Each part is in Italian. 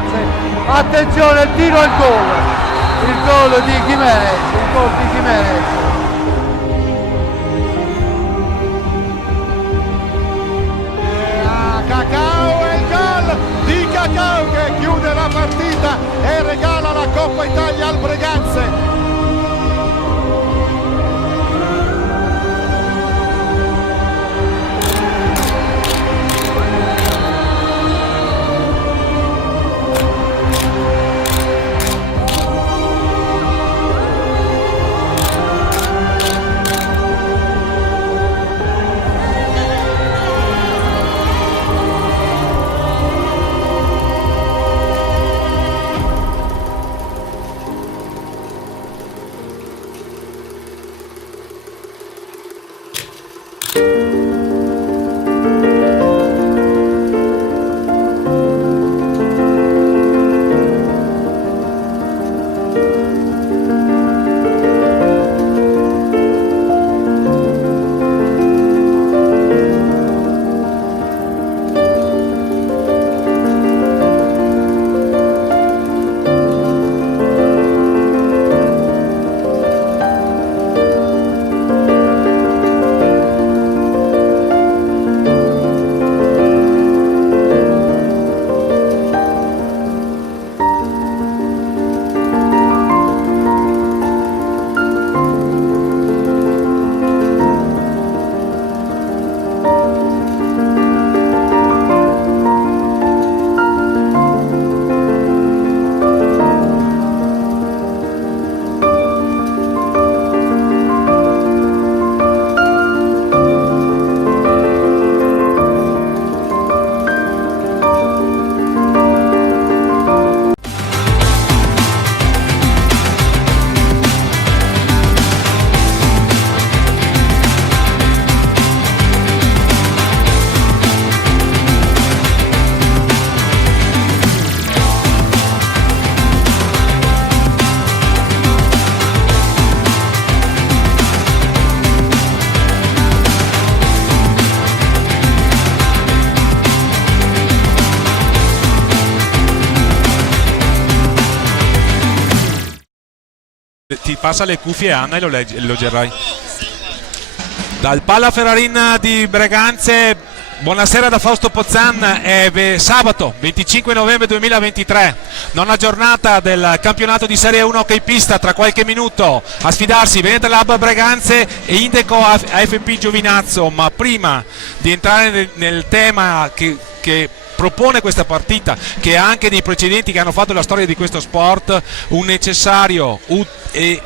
Breganze. Attenzione, il tiro e il gol di Gimenez, Cacao e il gol di Cacao che chiude la partita e regala la Coppa Italia al Breganze. Ti passa le cuffie Anna e lo leggerai. Dal Palla Ferrarin di Breganze, buonasera da Fausto Pozzan. È sabato 25 novembre 2023, nona giornata del campionato di Serie 1 hockey pista. Tra qualche minuto a sfidarsi Veneta Lab Breganze e Indeco AFP Giovinazzo. Ma prima di entrare nel tema che propone questa partita, che anche nei precedenti che hanno fatto la storia di questo sport, un necessario e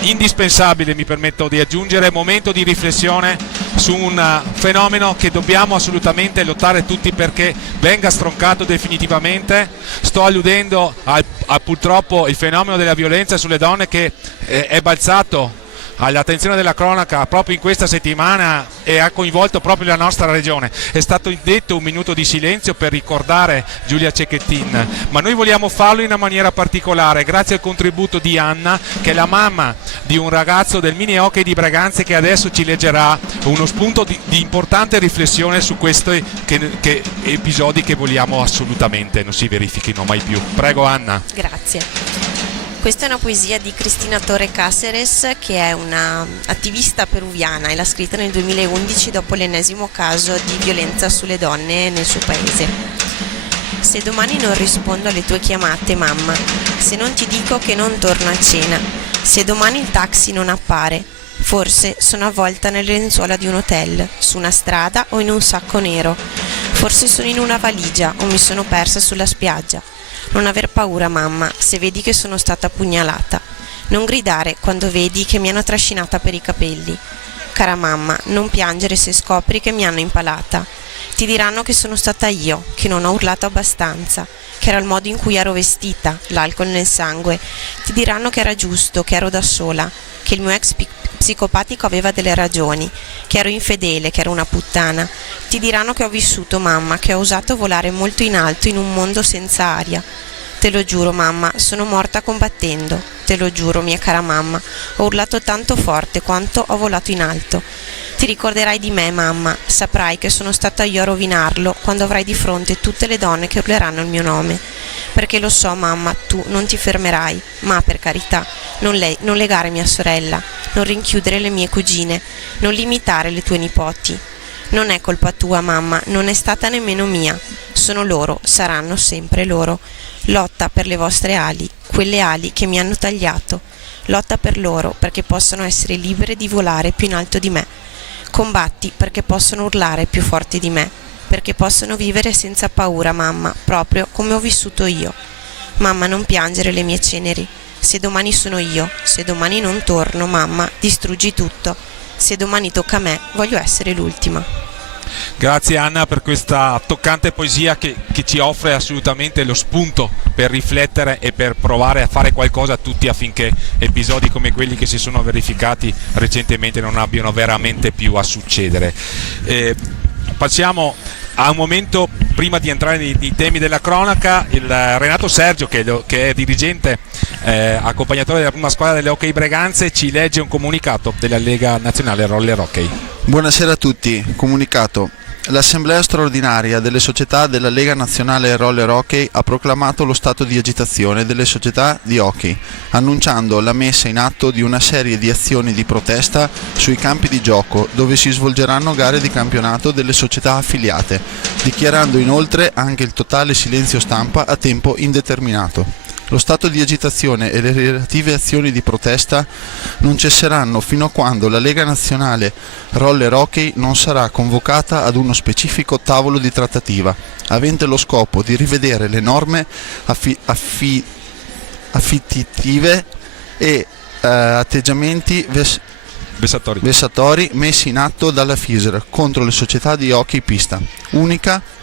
indispensabile, mi permetto di aggiungere, momento di riflessione su un fenomeno che dobbiamo assolutamente lottare tutti perché venga stroncato definitivamente. Sto alludendo a purtroppo il fenomeno della violenza sulle donne che è balzato all'attenzione della cronaca proprio in questa settimana e ha coinvolto proprio la nostra regione. È stato detto un minuto di silenzio per ricordare Giulia Cecchettin, ma noi vogliamo farlo in una maniera particolare grazie al contributo di Anna, che è la mamma di un ragazzo del mini hockey di Breganze, che adesso ci leggerà uno spunto di importante riflessione su questi episodi che vogliamo assolutamente non si verifichino mai più. Prego Anna. Grazie. Questa è una poesia di Cristina Torre Cáceres, che è una attivista peruviana, e l'ha scritta nel 2011 dopo l'ennesimo caso di violenza sulle donne nel suo paese. Se domani non rispondo alle tue chiamate, mamma, se non ti dico che non torno a cena, se domani il taxi non appare, forse sono avvolta nelle lenzuola di un hotel, su una strada o in un sacco nero, forse sono in una valigia o mi sono persa sulla spiaggia. Non aver paura, mamma, se vedi che sono stata pugnalata. Non gridare quando vedi che mi hanno trascinata per i capelli. Cara mamma, non piangere se scopri che mi hanno impalata. Ti diranno che sono stata io, che non ho urlato abbastanza, che era il modo in cui ero vestita, l'alcol nel sangue. Ti diranno che era giusto, che ero da sola, che il mio ex psicopatico aveva delle ragioni, che ero infedele, che ero una puttana. Ti diranno che ho vissuto, mamma, che ho osato volare molto in alto in un mondo senza aria. Te lo giuro, mamma, sono morta combattendo. Te lo giuro, mia cara mamma, ho urlato tanto forte quanto ho volato in alto. Ti ricorderai di me, mamma, saprai che sono stata io a rovinarlo quando avrai di fronte tutte le donne che urleranno il mio nome. Perché lo so, mamma, tu non ti fermerai, ma per carità, non legare mia sorella, non rinchiudere le mie cugine, non limitare le tue nipoti. Non è colpa tua, mamma, non è stata nemmeno mia. Sono loro, saranno sempre loro. Lotta per le vostre ali, quelle ali che mi hanno tagliato. Lotta per loro, perché possano essere libere di volare più in alto di me. Combatti perché possono urlare più forte di me, perché possono vivere senza paura, mamma, proprio come ho vissuto io. Mamma, non piangere le mie ceneri. Se domani sono io, se domani non torno, mamma, distruggi tutto. Se domani tocca a me, voglio essere l'ultima. Grazie Anna per questa toccante poesia che ci offre assolutamente lo spunto per riflettere e per provare a fare qualcosa tutti affinché episodi come quelli che si sono verificati recentemente non abbiano veramente più a succedere. Passiamo a un momento, prima di entrare nei temi della cronaca, il Renato Sergio, che è dirigente accompagnatore della prima squadra delle Hockey Breganze, ci legge un comunicato della Lega Nazionale Roller Hockey. Buonasera a tutti, comunicato. L'Assemblea straordinaria delle società della Lega Nazionale Roller Hockey ha proclamato lo stato di agitazione delle società di hockey, annunciando la messa in atto di una serie di azioni di protesta sui campi di gioco dove si svolgeranno gare di campionato delle società affiliate, dichiarando inoltre anche il totale silenzio stampa a tempo indeterminato. Lo stato di agitazione e le relative azioni di protesta non cesseranno fino a quando la Lega Nazionale Roller Hockey non sarà convocata ad uno specifico tavolo di trattativa, avente lo scopo di rivedere le norme affittive e atteggiamenti vessatori messi in atto dalla FISR contro le società di hockey pista, unica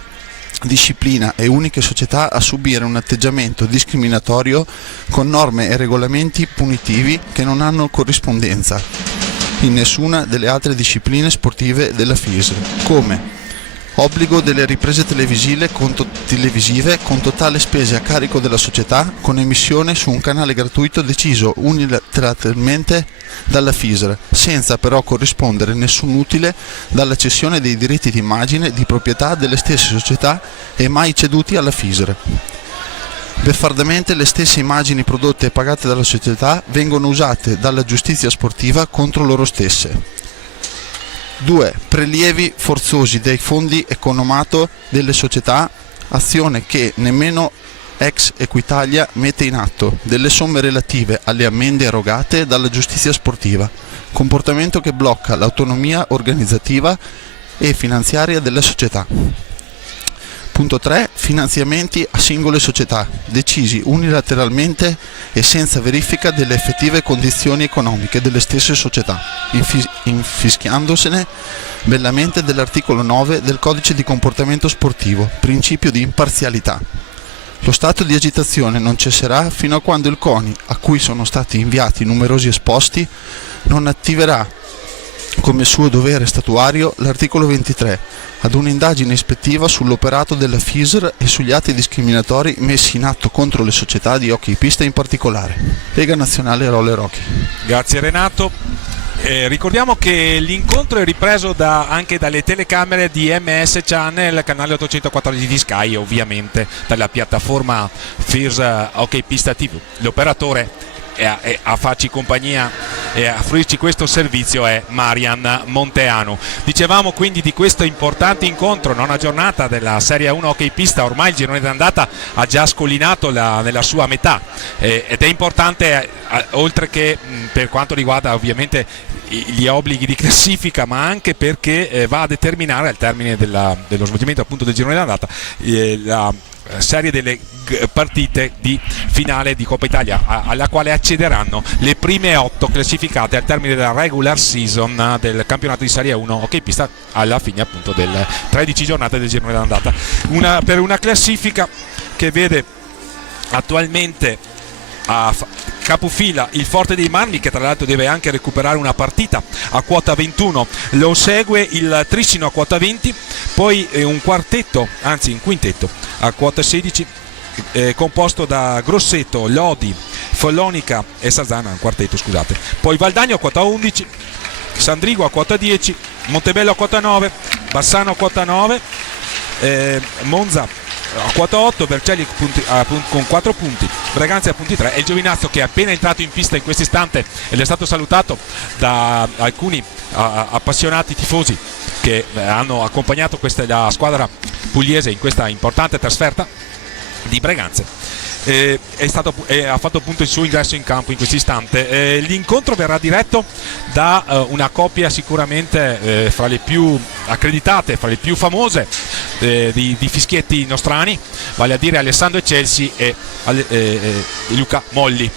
disciplina e uniche società a subire un atteggiamento discriminatorio con norme e regolamenti punitivi che non hanno corrispondenza in nessuna delle altre discipline sportive della FISR, come obbligo delle riprese televisive con totale spese a carico della società con emissione su un canale gratuito deciso unilateralmente dalla FISR, senza però corrispondere nessun utile dalla cessione dei diritti d'immagine di proprietà delle stesse società e mai ceduti alla FISR. Beffardamente le stesse immagini prodotte e pagate dalla società vengono usate dalla giustizia sportiva contro loro stesse. 2. Prelievi forzosi dei fondi economato delle società, azione che nemmeno ex Equitalia mette in atto, delle somme relative alle ammende erogate dalla giustizia sportiva, comportamento che blocca l'autonomia organizzativa e finanziaria della società. Punto 3. Finanziamenti a singole società, decisi unilateralmente e senza verifica delle effettive condizioni economiche delle stesse società, infischiandosene bellamente dell'articolo 9 del Codice di comportamento sportivo, principio di imparzialità. Lo stato di agitazione non cesserà fino a quando il CONI, a cui sono stati inviati numerosi esposti, non attiverà come suo dovere statuario l'articolo 23 ad un'indagine ispettiva sull'operato della FISR e sugli atti discriminatori messi in atto contro le società di hockey pista in particolare. Lega Nazionale Roller Hockey. Grazie Renato. Ricordiamo che l'incontro è ripreso anche dalle telecamere di MS Channel, canale 814 di Sky, ovviamente dalla piattaforma FISR Hockey Pista TV. L'operatore a farci compagnia e a offrirci questo servizio è Marian Monteanu. Dicevamo quindi di questo importante incontro, nona giornata della Serie 1 Hockey Pista. Ormai il girone d'andata ha già scolinato nella sua metà ed è importante, oltre che per quanto riguarda ovviamente gli obblighi di classifica, ma anche perché va a determinare al termine dello svolgimento appunto del girone d'andata la serie delle partite di finale di Coppa Italia, alla quale accederanno le prime 8 classificate al termine della regular season del campionato di Serie 1 Hockey Pista, alla fine appunto delle 13 giornate del girone d'andata. Per una classifica che vede attualmente a capofila il Forte dei Marmi, che tra l'altro deve anche recuperare una partita, a quota 21, lo segue il Trissino a quota 20, poi un quintetto a quota 16 composto da Grosseto, Lodi, Follonica e Sarzana, un quartetto scusate, poi Valdagno a quota 11, Sandrigo a quota 10, Montebello a quota 9, Bassano a quota 9, Monza a quota 8, Vercelli con 4 punti, Breganze a punti 3 e il Giovinazzo, che è appena entrato in pista in questo istante ed è stato salutato da alcuni appassionati tifosi che hanno accompagnato la squadra pugliese in questa importante trasferta di Breganze. Ha fatto appunto il suo ingresso in campo in questo istante. L'incontro verrà diretto da una coppia sicuramente fra le più accreditate, fra le più famose di fischietti nostrani, vale a dire Alessandro Chelsea e Luca Molli.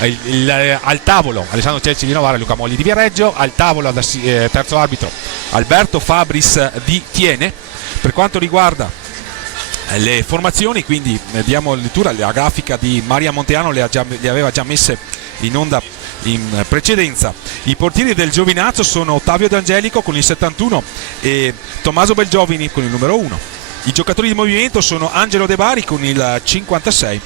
Al tavolo Alessandro Chelsea di Novara e Luca Molli di Viareggio, al tavolo terzo arbitro Alberto Fabris di Tiene. Per quanto riguarda le formazioni, quindi diamo lettura, la grafica di Maria Monteano le aveva già messe in onda in precedenza. I portieri del Giovinazzo sono Ottavio D'Angelico con il 71 e Tommaso Belgiovini con il numero 1. I giocatori di movimento sono Angelo De Bari con il 56,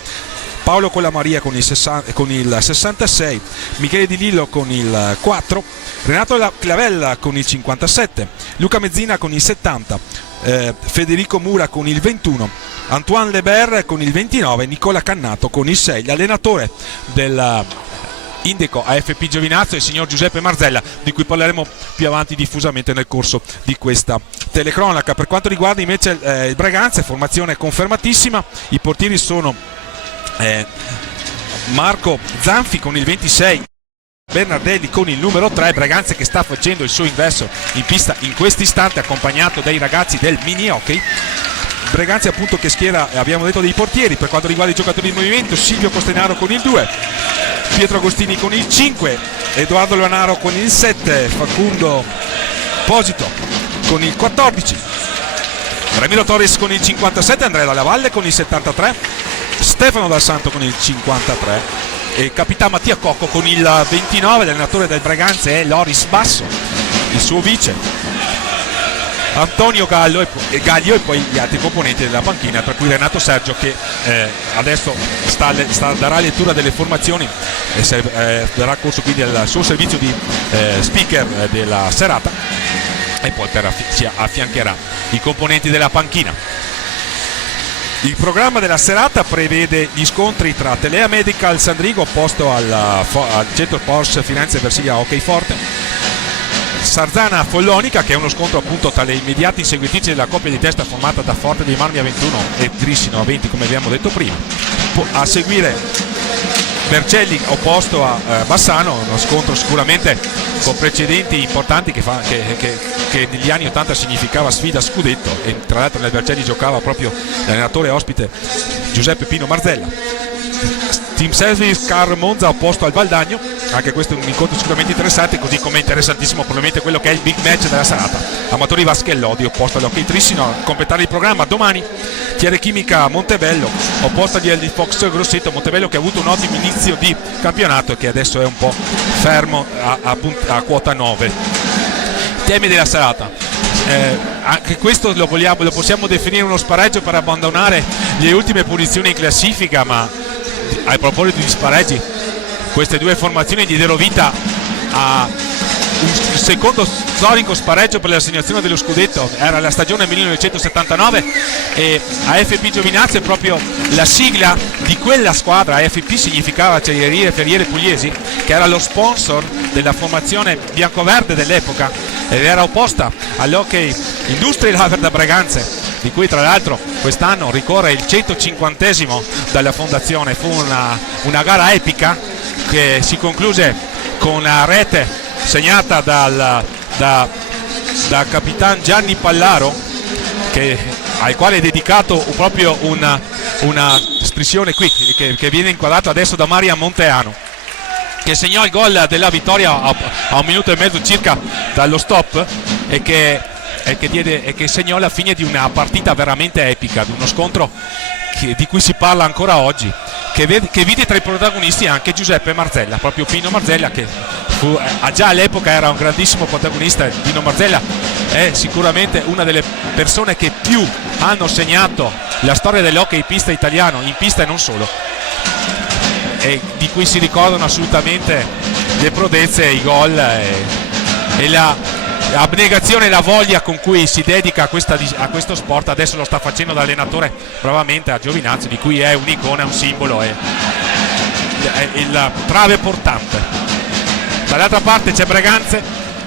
Paolo Collamaria con il 66, Michele Di Lillo con il 4, Renato Clavella con il 57, Luca Mezzina con il 70, Federico Mura con il 21, Antoine Leber con il 29, Nicola Cannato con il 6. L'allenatore del Indeco AFP Giovinazzo è il signor Giuseppe Marzella, di cui parleremo più avanti diffusamente nel corso di questa telecronaca. Per quanto riguarda invece il Breganze, formazione confermatissima. I portieri sono Marco Zanfi con il 26, Bernardelli con il numero 3. Breganze che sta facendo il suo ingresso in pista in questo istante, accompagnato dai ragazzi del mini hockey. Breganze appunto che schiera, abbiamo detto, dei portieri. Per quanto riguarda i giocatori di movimento, Silvio Costenaro con il 2, Pietro Agostini con il 5, Edoardo Luanaro con il 7, Facundo Posito con il 14, Ramiro Torres con il 57, Andrea Dalla Valle con il 73, Stefano Dal Santo con il 53 e capitano Mattia Cocco con il 29. L'allenatore del Breganze è Loris Basso, il suo vice Antonio Gaglio e poi gli altri componenti della panchina, tra cui Renato Sergio, che adesso darà lettura delle formazioni e darà corso quindi al suo servizio di speaker della serata, e poi si affiancherà i componenti della panchina. Il programma della serata prevede gli scontri tra Telea Medical Sandrigo, opposto al centro Porsche Firenze Versilia Hockey Forte, Sarzana Follonica, che è uno scontro appunto tra le immediate inseguitrici della coppia di testa formata da Forte dei Marmi a 21 e Grissino a 20, come abbiamo detto prima. A seguire Vercelli opposto a Bassano, uno scontro sicuramente con precedenti importanti che negli anni 80 significava sfida scudetto, e tra l'altro nel Vercelli giocava proprio l'allenatore ospite Giuseppe Pino Marzella. Team Service Car Monza opposto al Valdagno, anche questo è un incontro sicuramente interessante, così come interessantissimo probabilmente quello che è il big match della serata, Amatori Vaschellodi opposto all'Hockey Trissino. A completare il programma domani Tiere Chimica Montebello opposta di LD Fox Grosseto. Montebello che ha avuto un ottimo inizio di campionato e che adesso è un po' fermo a quota 9. Temi della serata, anche questo lo possiamo definire uno spareggio per abbandonare le ultime posizioni in classifica, ma a proposito di spareggi, queste due formazioni diedero vita a un secondo storico spareggio per l'assegnazione dello scudetto. Era la stagione 1979 e AFP Giovinazzo è proprio la sigla di quella squadra. AFP significava Acciaierie Ferriere Pugliesi, che era lo sponsor della formazione biancoverde dell'epoca ed era opposta all'Hockey Industrial Haver da Breganze, di cui tra l'altro quest'anno ricorre il 150esimo dalla fondazione. Fu una gara epica che si concluse con la rete segnata da capitan Gianni Pallaro, al quale è dedicato proprio una striscione qui che viene inquadrata adesso da Maria Monteano, che segnò il gol della vittoria a 1 minuto e mezzo circa dallo stop e che segnò la fine di una partita veramente epica, di uno scontro di cui si parla ancora oggi, che vide tra i protagonisti anche Giuseppe Marzella, proprio Pino Marzella, che già all'epoca era un grandissimo protagonista. Pino Marzella è sicuramente una delle persone che più hanno segnato la storia dell'hockey pista italiano, in pista e non solo, e di cui si ricordano assolutamente le prodezze, i gol e l'abnegazione e la voglia con cui si dedica a questo sport. Adesso lo sta facendo da allenatore bravamente a Giovinazzo, di cui è un'icona, un simbolo, è il trave portante. Dall'altra parte c'è Breganze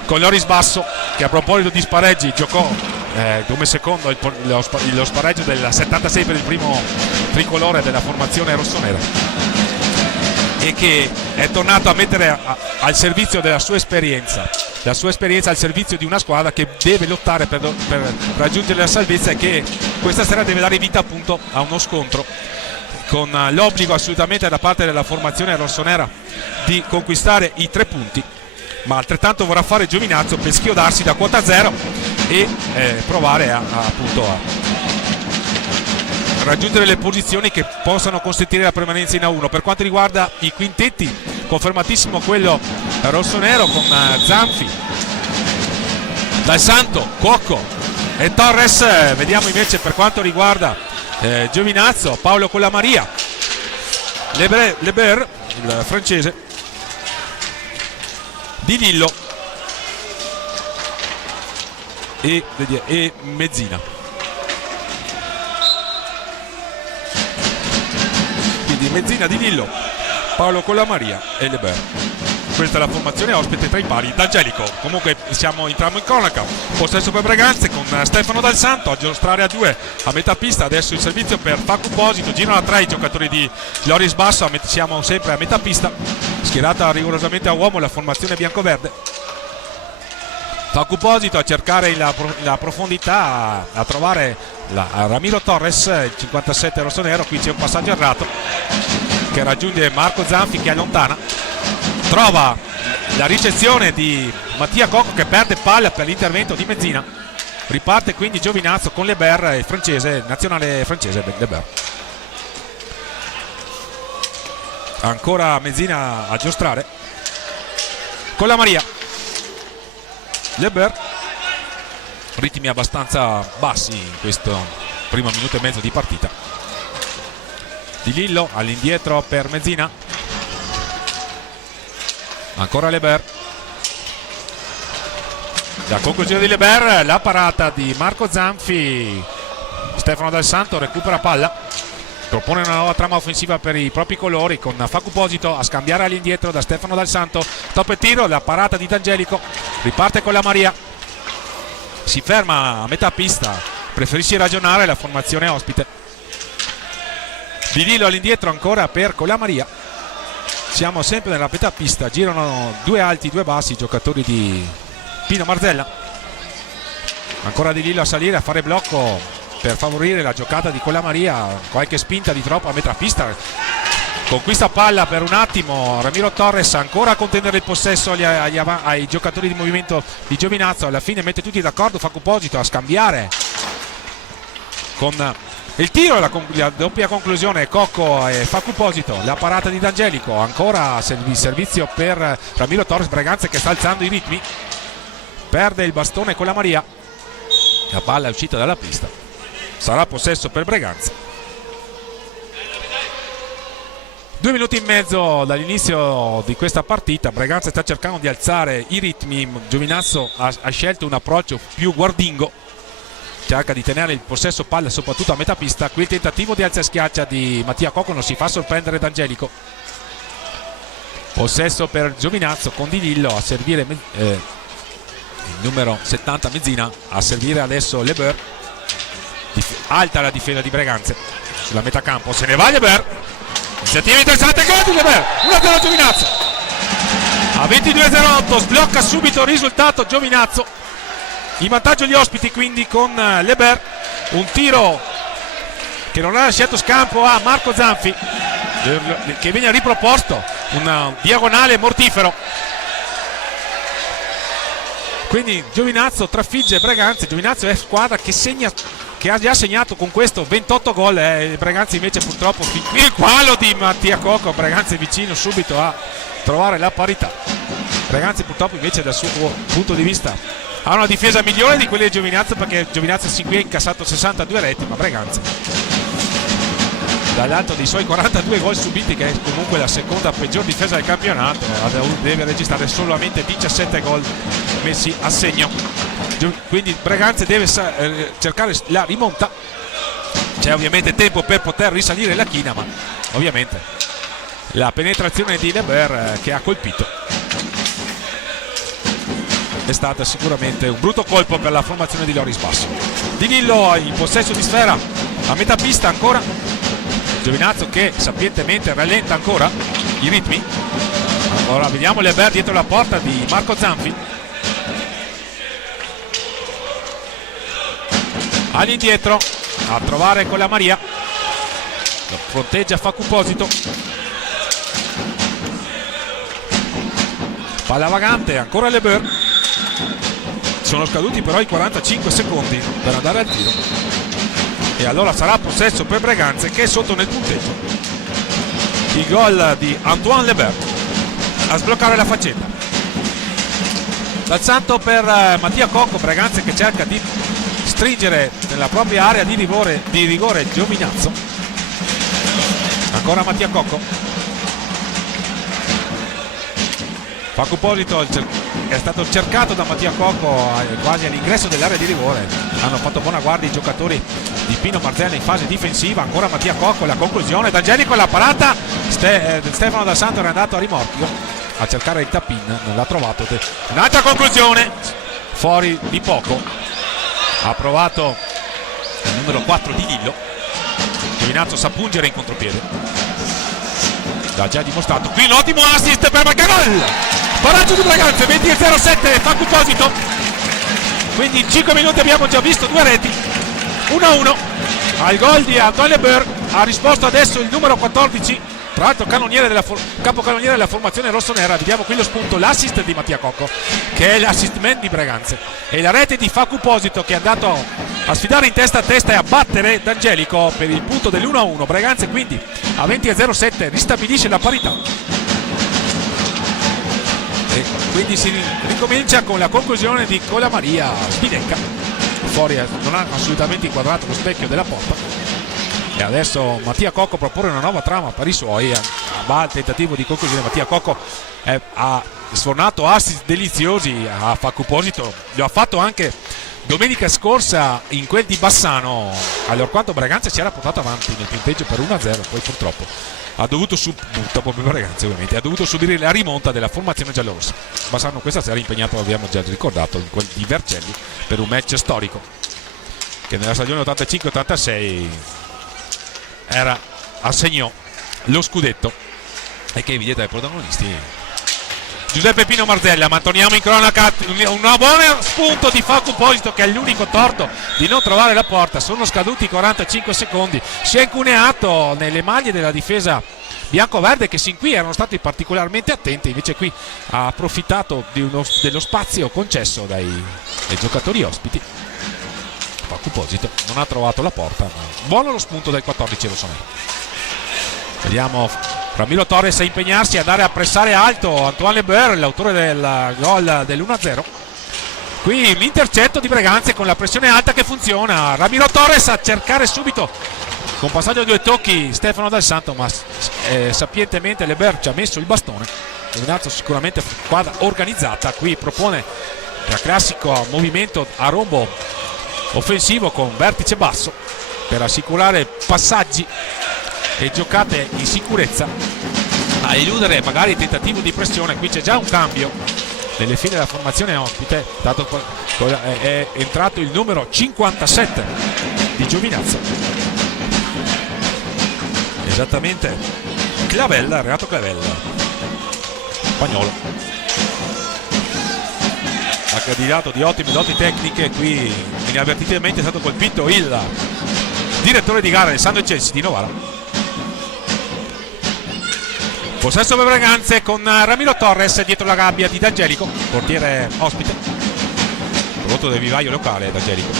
con Loris Basso, che a proposito di spareggi giocò come secondo lo spareggio del 76 per il primo tricolore della formazione rossonera, e che è tornato a mettere al servizio della sua esperienza, al servizio di una squadra che deve lottare per raggiungere la salvezza, e che questa sera deve dare vita appunto a uno scontro, con l'obbligo assolutamente da parte della formazione rossonera di conquistare i 3 punti, ma altrettanto vorrà fare Giovinazzo per schiodarsi da quota 0 e provare appunto a raggiungere le posizioni che possano consentire la permanenza in A1. Per quanto riguarda i quintetti, confermatissimo quello rossonero con Zanfi, Dal Santo, Cuocco e Torres. Vediamo invece per quanto riguarda Giovinazzo, Paolo Collamaria, Leber, il francese, Di Lillo e Mezzina. Quindi Mezzina, Di Lillo, Paolo Collamaria e Leber. Questa è la formazione ospite tra i pali. D'Angelico, comunque entriamo in cronaca. Possesso per Breganze con Stefano Dal Santo a giostrare a 2 a metà pista. Adesso il servizio per Facu Posito, girano a 3 i giocatori di Loris Basso. Siamo sempre a metà pista, schierata rigorosamente a uomo la formazione biancoverde. Facu Posito a cercare la profondità, a trovare a Ramiro Torres, il 57 rossonero. Qui c'è un passaggio errato che raggiunge Marco Zanfi, che allontana, trova la ricezione di Mattia Cocco, che perde palla per l'intervento di Mezzina. Riparte quindi Giovinazzo con Leber, il francese, nazionale francese Leber. Ancora Mezzina a giostrare con la Maria. Leber, ritmi abbastanza bassi in questo primo minuto e mezzo di partita. Di Lillo all'indietro per Mezzina, ancora Leber. La conclusione di Leber, la parata di Marco Zanfi. Stefano Dal Santo recupera palla, propone una nuova trama offensiva per i propri colori, con Facu Posito a scambiare all'indietro da Stefano Dal Santo. Top e tiro, la parata di D'Angelico, riparte con la Maria, si ferma a metà pista, preferisce ragionare la formazione ospite. Di Lillo all'indietro ancora per Collamaria. Siamo sempre nella metà pista, girano 2 alti 2 bassi i giocatori di Pino Marzella. Ancora Di Lillo a salire, a fare blocco per favorire la giocata di Collamaria, qualche spinta di troppo a metà pista, conquista palla per un attimo Ramiro Torres, ancora a contenere il possesso ai giocatori di movimento di Giovinazzo. Alla fine mette tutti d'accordo Facu Posito a scambiare con il tiro, la doppia conclusione Cocco e Facu Posito. La parata di D'Angelico, ancora il servizio per Ramiro Torres. Breganze che sta alzando i ritmi, perde il bastone con la Maria, la palla è uscita dalla pista, sarà possesso per Breganze. 2 minuti e mezzo dall'inizio di questa partita. Breganze sta cercando di alzare i ritmi. Giovinazzo ha scelto un approccio più guardingo, cerca di tenere il possesso palla soprattutto a metà pista. Qui il tentativo di alza e schiaccia di Mattia Cocco, non si fa sorprendere D'Angelico. Possesso per Giovinazzo con Di Lillo a servire il numero 70 Mezzina, a servire adesso Leber. Alta la difesa di Breganze sulla metà campo, se ne va Leber. Iniziativa interessante, gol di Leber, 1-0 Giovinazzo. A 22:08 sblocca subito il risultato Giovinazzo. In vantaggio gli ospiti quindi con Leber. Un tiro che non ha lasciato scampo a Marco Zanfi, che viene riproposto, un diagonale mortifero. Quindi Giovinazzo trafigge Breganze. Giovinazzo è squadra che ha già segnato con questo 28 gol. Breganze invece purtroppo il qualo di Mattia Cocco. Breganze vicino subito a trovare la parità. Breganze purtroppo invece dal suo punto di vista ha una difesa migliore di quelle di Giovinazzo, perché Giovinazzo sin qui ha incassato 62 reti, ma Breganze dall'alto dei suoi 42 gol subiti, che è comunque la seconda peggior difesa del campionato, deve registrare solamente 17 gol messi a segno. quindi Breganze deve cercare la rimonta. C'è ovviamente tempo per poter risalire la china, ma ovviamente la penetrazione di Leber che ha colpito è stata sicuramente un brutto colpo per la formazione di Loris Basso. Di Lillo in possesso di sfera a metà pista ancora, Giovinazzo che sapientemente rallenta ancora i ritmi. Ora vediamo Leber dietro la porta di Marco Zanfi, all'indietro a trovare con la Maria, lo fronteggia Facuposito, palla vagante ancora Leber. Sono scaduti però i 45 secondi per andare al tiro e allora sarà possesso per Breganze, che è sotto nel punteggio. Il gol di Antoine Leber a sbloccare la faccenda. Dal Santo per Mattia Cocco, Breganze che cerca di stringere nella propria area di rigore Giovinazzo. Ancora Mattia Cocco. Facuposito è stato cercato da Mattia Cocco quasi all'ingresso dell'area di rigore. Hanno fatto buona guardia i giocatori di Pino Marzella in fase difensiva. Ancora Mattia Cocco, la conclusione, D'Angelico la parata, Stefano Dal Santo era andato a rimorchio a cercare il tap-in, non l'ha trovato. Un'altra conclusione fuori di poco, ha provato il numero 4 di Lillo. Giovinazzo sa pungere in contropiede, l'ha già dimostrato. Qui un ottimo assist per Marcagol, paraggio di Breganze, 20-07 Facuposito. Quindi in 5 minuti abbiamo già visto 2 reti, 1-1 al gol di Antoine Leber. Ha risposto adesso il numero 14, tra l'altro capocannoniere della formazione rossonera. Vediamo qui lo spunto, l'assist di Mattia Cocco che è l'assist man di Breganze, e la rete di Facuposito che è andato a sfidare in testa a testa e a battere D'Angelico per il punto dell'1-1. Breganze quindi a 20-07 ristabilisce la parità e quindi si ricomincia con la conclusione di Cola Maria Spinecca. Fuori non ha assolutamente inquadrato lo specchio della porta. E adesso Mattia Cocco propone una nuova trama per i suoi, va al tentativo di conclusione. Mattia Cocco ha sfornato assist deliziosi a Facuposito, lo ha fatto anche domenica scorsa in quel di Bassano, allorquando Breganze si era portato avanti nel punteggio per 1-0, poi purtroppo ha dovuto ha dovuto subire la rimonta della formazione giallorossa. Bassano questa sera è impegnato, abbiamo già ricordato, in quel di Vercelli per un match storico che nella stagione 85-86 assegnò lo scudetto e che evidente ai protagonisti Giuseppe Pino Marzella. Ma torniamo in cronaca, un buon spunto di Facuposito che è l'unico torto di non trovare la porta. Sono scaduti 45 secondi, si è incuneato nelle maglie della difesa bianco-verde che sin qui erano stati particolarmente attenti, invece qui ha approfittato dello spazio concesso dai giocatori ospiti. Facuposito non ha trovato la porta, ma buono lo spunto del 14 rossonero. Vediamo Ramiro Torres a impegnarsi, a andare a pressare alto Antoine Leber, l'autore del gol dell'1-0. Qui l'intercetto di Breganze con la pressione alta che funziona. Ramiro Torres a cercare subito con passaggio a 2 tocchi Stefano Dal Santo, ma sapientemente Leber ci ha messo il bastone. Giovinazzo sicuramente squadra organizzata, qui propone il classico movimento a rombo offensivo con vertice basso per assicurare passaggi e giocate in sicurezza, a eludere magari il tentativo di pressione. Qui c'è già un cambio nelle file della formazione ospite, è entrato il numero 57 di Giovinazzo, esattamente Clavella, Renato Clavella, spagnolo, candidato di ottime doti tecniche. Qui inavvertitamente è stato colpito il direttore di gara Alessandro Celsi di Novara. Possesso per Breganze con Ramiro Torres dietro la gabbia di D'Angelico, portiere ospite, prodotto del vivaio locale D'Angelico.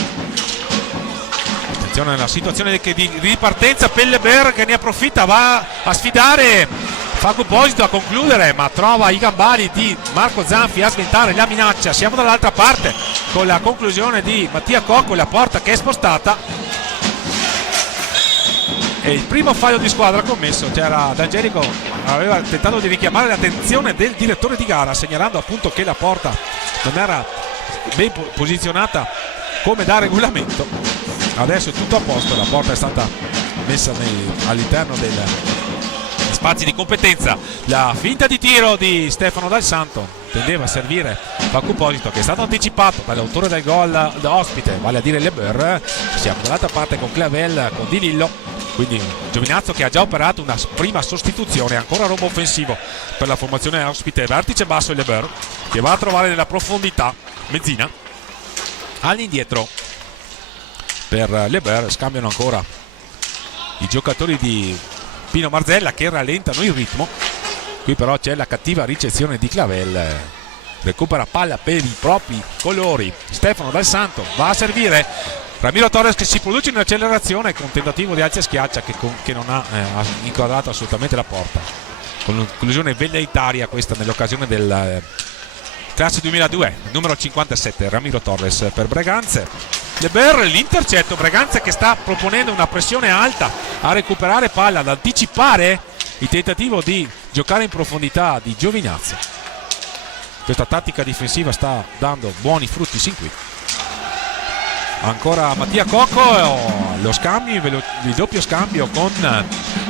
Attenzione alla situazione di ripartenza per Leber che ne approfitta, va a sfidare Facuposito a concludere, ma trova i gambali di Marco Zanfi a sventare la minaccia. Siamo dall'altra parte con la conclusione di Mattia Cocco, la porta che è spostata e il primo fallo di squadra commesso. C'era D'Angelico, aveva tentato di richiamare l'attenzione del direttore di gara segnalando appunto che la porta non era ben posizionata come da regolamento. Adesso è tutto a posto, la porta è stata messa all'interno degli spazi di competenza. La finta di tiro di Stefano Dal Santo tendeva a servire Facu Posito, che è stato anticipato dall'autore del gol da ospite, vale a dire Leber. Siamo dall'altra parte con Clavel, con Di Lillo, quindi Giovinazzo che ha già operato una prima sostituzione. Ancora rombo offensivo per la formazione ospite, vertice basso Leber che va a trovare nella profondità Mezzina. All'indietro per Leber, scambiano ancora i giocatori di Pino Marzella che rallentano il ritmo. Qui però c'è la cattiva ricezione di Clavel, recupera palla per i propri colori Stefano Dal Santo, va a servire Ramiro Torres che si produce in accelerazione con tentativo di alza e schiaccia che non ha inquadrato assolutamente la porta. Conclusione velleitaria questa nell'occasione del classe 2002, numero 57 Ramiro Torres per Breganze. Leber, l'intercetto, Breganze che sta proponendo una pressione alta a recuperare palla, ad anticipare il tentativo di giocare in profondità di Giovinazzo. Questa tattica difensiva sta dando buoni frutti sin qui. Ancora Mattia Cocco, lo scambio, il doppio scambio con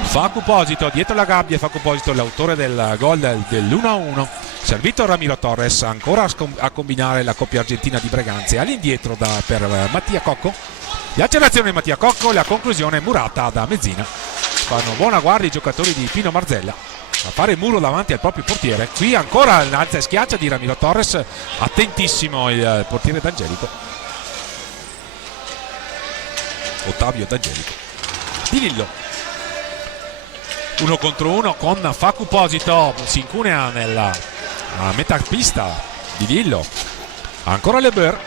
Facu Posito dietro la gabbia. Facu Posito, l'autore del gol dell'1-1, servito a Ramiro Torres, ancora a combinare la coppia argentina di Breganze. All'indietro per Mattia Cocco, l'accelerazione di Mattia Cocco, la conclusione murata da Mezzina. Fanno buona guardia i giocatori di Pino Marzella a fare muro davanti al proprio portiere. Qui ancora l'alza e schiaccia di Ramiro Torres, attentissimo il portiere D'Angelico, Ottavio D'Angelico. Di Lillo 1 contro 1 con Facu Posito, si incunea nella metà pista di Lillo. Ancora Leber,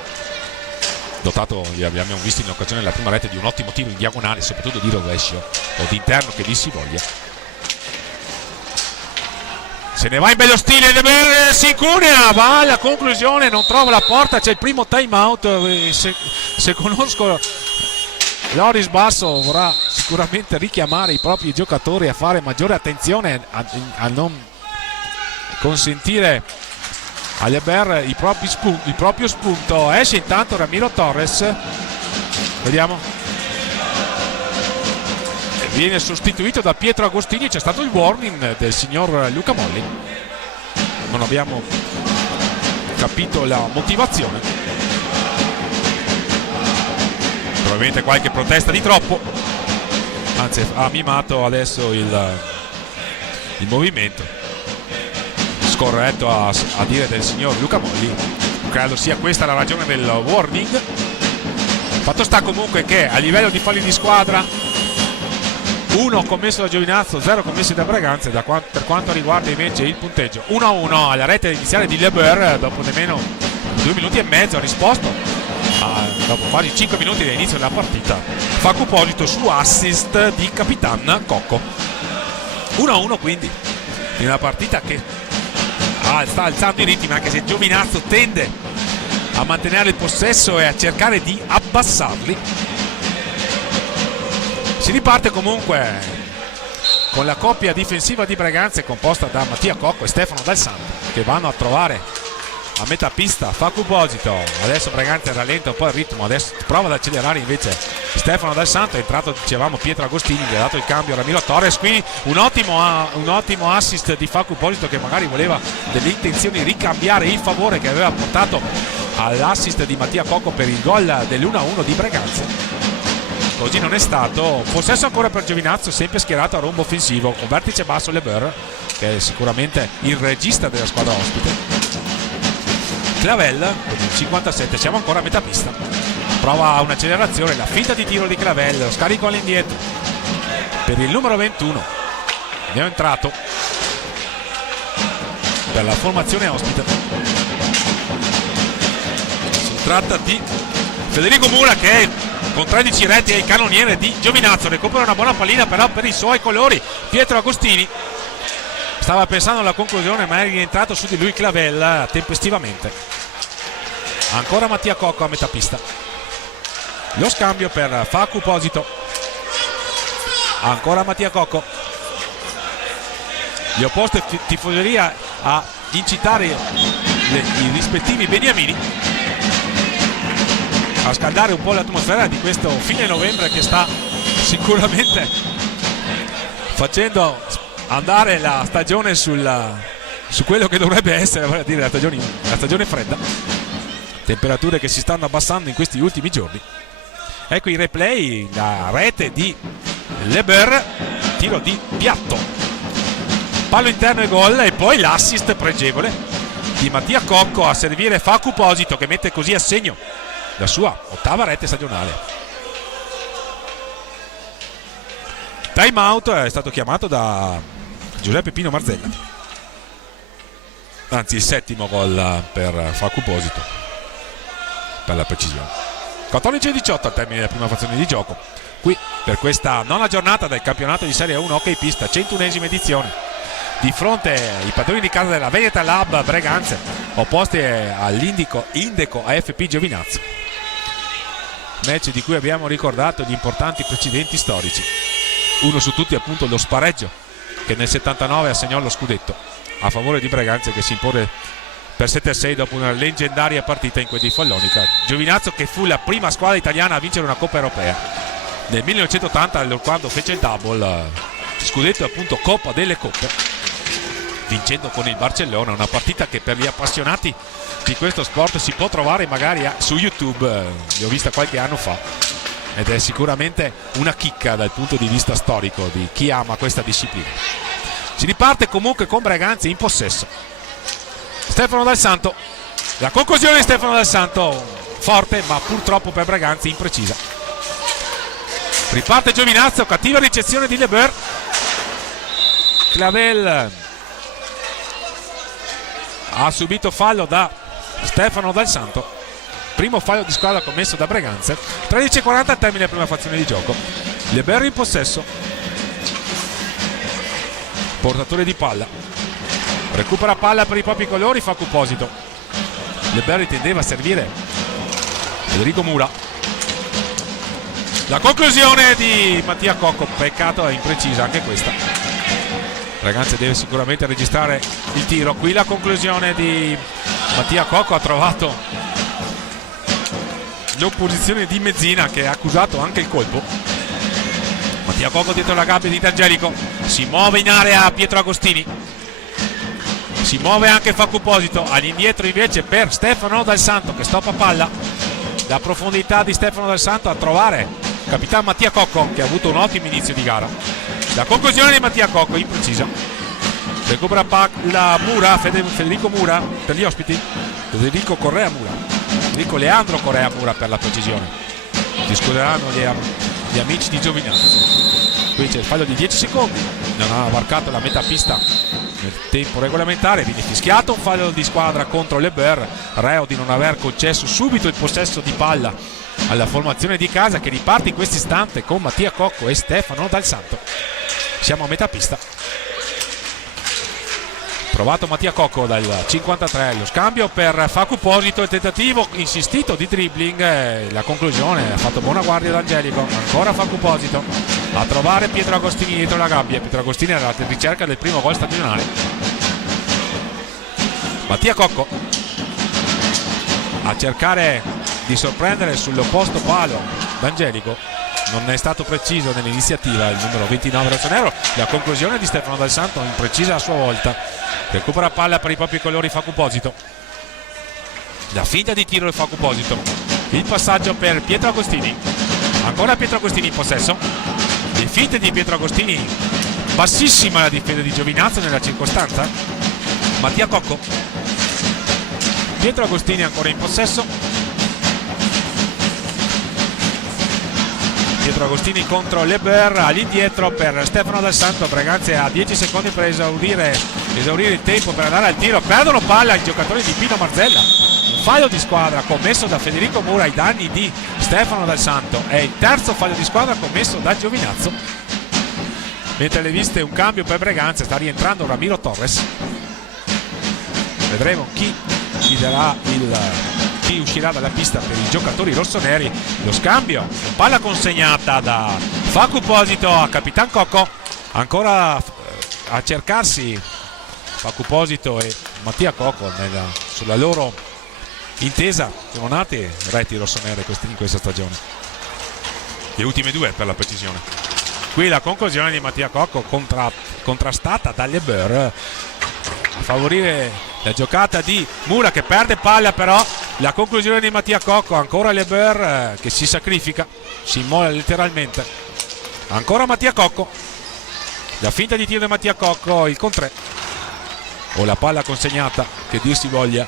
dotato, li abbiamo visto in occasione della prima rete, di un ottimo tiro in diagonale, soprattutto di rovescio o di interno che dir si voglia. Se ne va in bello stile Leber, si incunea, va alla conclusione, non trova la porta, c'è il primo time out. Se conosco Loris Basso vorrà sicuramente richiamare i propri giocatori a fare maggiore attenzione a non consentire a Leber il proprio spunto. Esce intanto Ramiro Torres, vediamo, viene sostituito da Pietro Agostini. C'è stato il warning del signor Luca Molli, non abbiamo capito la motivazione, probabilmente qualche protesta di troppo, anzi ha mimato adesso il movimento scorretto a dire del signor Luca Molli. Credo sia questa la ragione del warning. Fatto sta comunque che a livello di falli di squadra 1 commesso da Giovinazzo, 0 commessi da Breganze. Per quanto riguarda invece il punteggio 1-1 alla rete iniziale di Leber, dopo nemmeno 2 minuti e mezzo ha risposto dopo quasi 5 minuti dall'inizio della partita Facu Posito su assist di Capitan Cocco. 1-1 quindi in una partita che sta alzando i ritmi, anche se Giovinazzo tende a mantenere il possesso e a cercare di abbassarli. Si riparte comunque con la coppia difensiva di Breganze composta da Mattia Cocco e Stefano Dal Santo, che vanno a trovare a metà pista Facu Posito. Adesso Breganze rallenta un po' il ritmo, adesso prova ad accelerare invece Stefano Dal Santo. È entrato, dicevamo, Pietro Agostini, gli ha dato il cambio a Ramiro Torres. Qui un ottimo assist di Facu Posito, che magari voleva delle intenzioni di ricambiare il favore che aveva portato all'assist di Mattia Cocco per il gol dell'1-1 di Breganze. Così non è stato. Possesso ancora per Giovinazzo, sempre schierato a rombo offensivo con vertice basso Leber, che è sicuramente il regista della squadra ospite. Clavel, 57, siamo ancora a metà pista. Prova un'accelerazione, la finta di tiro di Clavel, lo scarico all'indietro per il numero 21. Ne è entrato per la formazione ospite. Si tratta di Federico Mura, che è con 13 reti è il cannoniere di Giovinazzo. Recupera una buona pallina però per i suoi colori Pietro Agostini. Stava pensando alla conclusione, ma è rientrato su di lui Clavel tempestivamente. Ancora Mattia Cocco a metà pista. Lo scambio per Facu Posito. Ancora Mattia Cocco. Gli opposti tifoseria a incitare i rispettivi beniamini. a scaldare un po' l'atmosfera di questo fine novembre che sta sicuramente facendo andare la stagione su quello che dovrebbe essere, vale a dire la stagione fredda. Temperature che si stanno abbassando in questi ultimi giorni. Ecco i replay, la rete di Leber, tiro di piatto, pallo interno e gol, e poi l'assist pregevole di Mattia Cocco a servire Facu Posito, che mette così a segno la sua 8ª rete stagionale. Time out è stato chiamato da Giuseppe Pino Marzella, anzi il 7° gol per Facu Posito, per la precisione. 14-18 al termine della prima frazione di gioco qui per questa 9ª giornata del campionato di Serie 1 hockey pista, 101esima edizione, di fronte ai padroni di casa della Veneta Lab Breganze, opposti all'Indeco AFP Giovinazzo. Match di cui abbiamo ricordato gli importanti precedenti storici, uno su tutti appunto lo spareggio che nel 79 assegnò lo scudetto a favore di Breganze, che si impone per 7-6 dopo una leggendaria partita in quel di Follonica. Giovinazzo, che fu la prima squadra italiana a vincere una Coppa Europea nel 1980, quando fece il double scudetto, appunto Coppa delle Coppe, vincendo con il Barcellona, una partita che per gli appassionati di questo sport si può trovare magari su YouTube, l'ho vista qualche anno fa, ed è sicuramente una chicca dal punto di vista storico di chi ama questa disciplina. Si riparte comunque con Breganze in possesso. Stefano Dal Santo, la conclusione di Stefano Dal Santo forte, ma purtroppo per Breganze imprecisa. Riparte Giovinazzo, cattiva ricezione di Leber. Clavel ha subito fallo da Stefano Dal Santo, primo fallo di squadra commesso da Breganze. 13:40 al termine della prima frazione di gioco. Leber in possesso, portatore di palla, recupera palla per i propri colori Facu Posito. Leber tendeva a servire Federico Mura. La conclusione di Mattia Cocco, peccato, è imprecisa anche questa. Breganze deve sicuramente registrare il tiro. Qui la conclusione di Mattia Cocco ha trovato l'opposizione di Mezzina, che ha accusato anche il colpo. Mattia Cocco dietro la gabbia di D'Angelico, si muove in area Pietro Agostini, si muove anche Facu Posito, all'indietro invece per Stefano Dal Santo, che stoppa palla. La profondità di Stefano Dal Santo a trovare capitano Mattia Cocco, che ha avuto un ottimo inizio di gara. La conclusione di Mattia Cocco imprecisa. Recupera la Mura, Federico Mura per gli ospiti, Federico Leandro Correa Mura per la precisione. Si scuseranno gli amici di Giovinazzo. Qui c'è il fallo di 10 secondi, non ha varcato la metà pista nel tempo regolamentare, viene fischiato un fallo di squadra contro Leber, reo di non aver concesso subito il possesso di palla alla formazione di casa, che riparte in questo istante con Mattia Cocco e Stefano Dal Santo. Siamo a metà pista. Provato Mattia Cocco dal 53, lo scambio per Facu Posito, il tentativo insistito di dribbling, la conclusione ha fatto buona guardia D'Angelico. Ancora Facu Posito a trovare Pietro Agostini dietro la gabbia. Pietro Agostini era alla ricerca del primo gol stagionale. Mattia Cocco a cercare di sorprendere sull'opposto palo D'Angelico, non è stato preciso nell'iniziativa il numero 29 rossonero. La conclusione di Stefano Dal Santo imprecisa a sua volta. Recupera palla per i propri colori Facu Posito, la finta di tiro di Facu Posito, il passaggio per Pietro Agostini, ancora Pietro Agostini in possesso, le finte di Pietro Agostini, bassissima la difesa di Giovinazzo nella circostanza. Mattia Cocco, Pietro Agostini ancora in possesso, Pietro Agostini contro Leber, all'indietro per Stefano Dal Santo. Breganze ha 10 secondi per esaurire il tempo per andare al tiro. Perdono palla i giocatori di Pino Marzella. Un fallo di squadra commesso da Federico Mura ai danni di Stefano Dal Santo. È il terzo fallo di squadra commesso da Giovinazzo. Mentre alle viste un cambio per Breganze, sta rientrando Ramiro Torres. Vedremo chi uscirà dalla pista per i giocatori rossoneri. Lo scambio, palla consegnata da Facu Posito a Capitan Cocco, ancora a cercarsi Facu Posito e Mattia Cocco sulla loro intesa, sono nate reti rossonere in questa stagione, le ultime 2 per la precisione. Qui la conclusione di Mattia Cocco contrastata da Lebeur a favorire la giocata di Mura, che perde palla, però la conclusione di Mattia Cocco, ancora Lebeur che si sacrifica, si immola letteralmente, ancora Mattia Cocco, la finta di tiro di Mattia Cocco, il con 3 o la palla consegnata, che dir si voglia,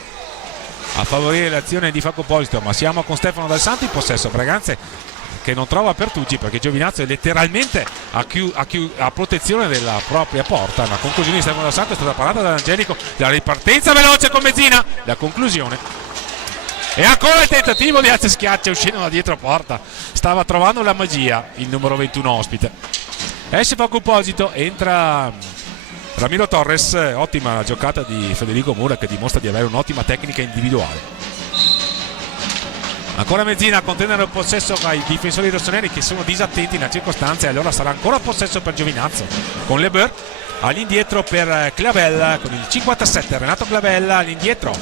a favorire l'azione di Facu Posito. Ma siamo con Stefano Dal Santo in possesso. Breganze che non trova Pertucci, perché Giovinazzo è letteralmente a protezione della propria porta. La conclusione di Stefano Dal Santo è stata parata da Angelico, la ripartenza veloce con Mezzina, la conclusione, e ancora il tentativo di alza schiaccia uscendo da dietro porta. Stava trovando la magia il numero 21 ospite. Esce Facu Posito, entra Ramiro Torres. Ottima giocata di Federico Mura, che dimostra di avere un'ottima tecnica individuale. Ancora Mezzina a contendere il possesso ai difensori rossoneri, che sono disattenti nella circostanza, e allora sarà ancora possesso per Giovinazzo con Lebeur all'indietro per Clavella, con il 57 Renato Clavella all'indietro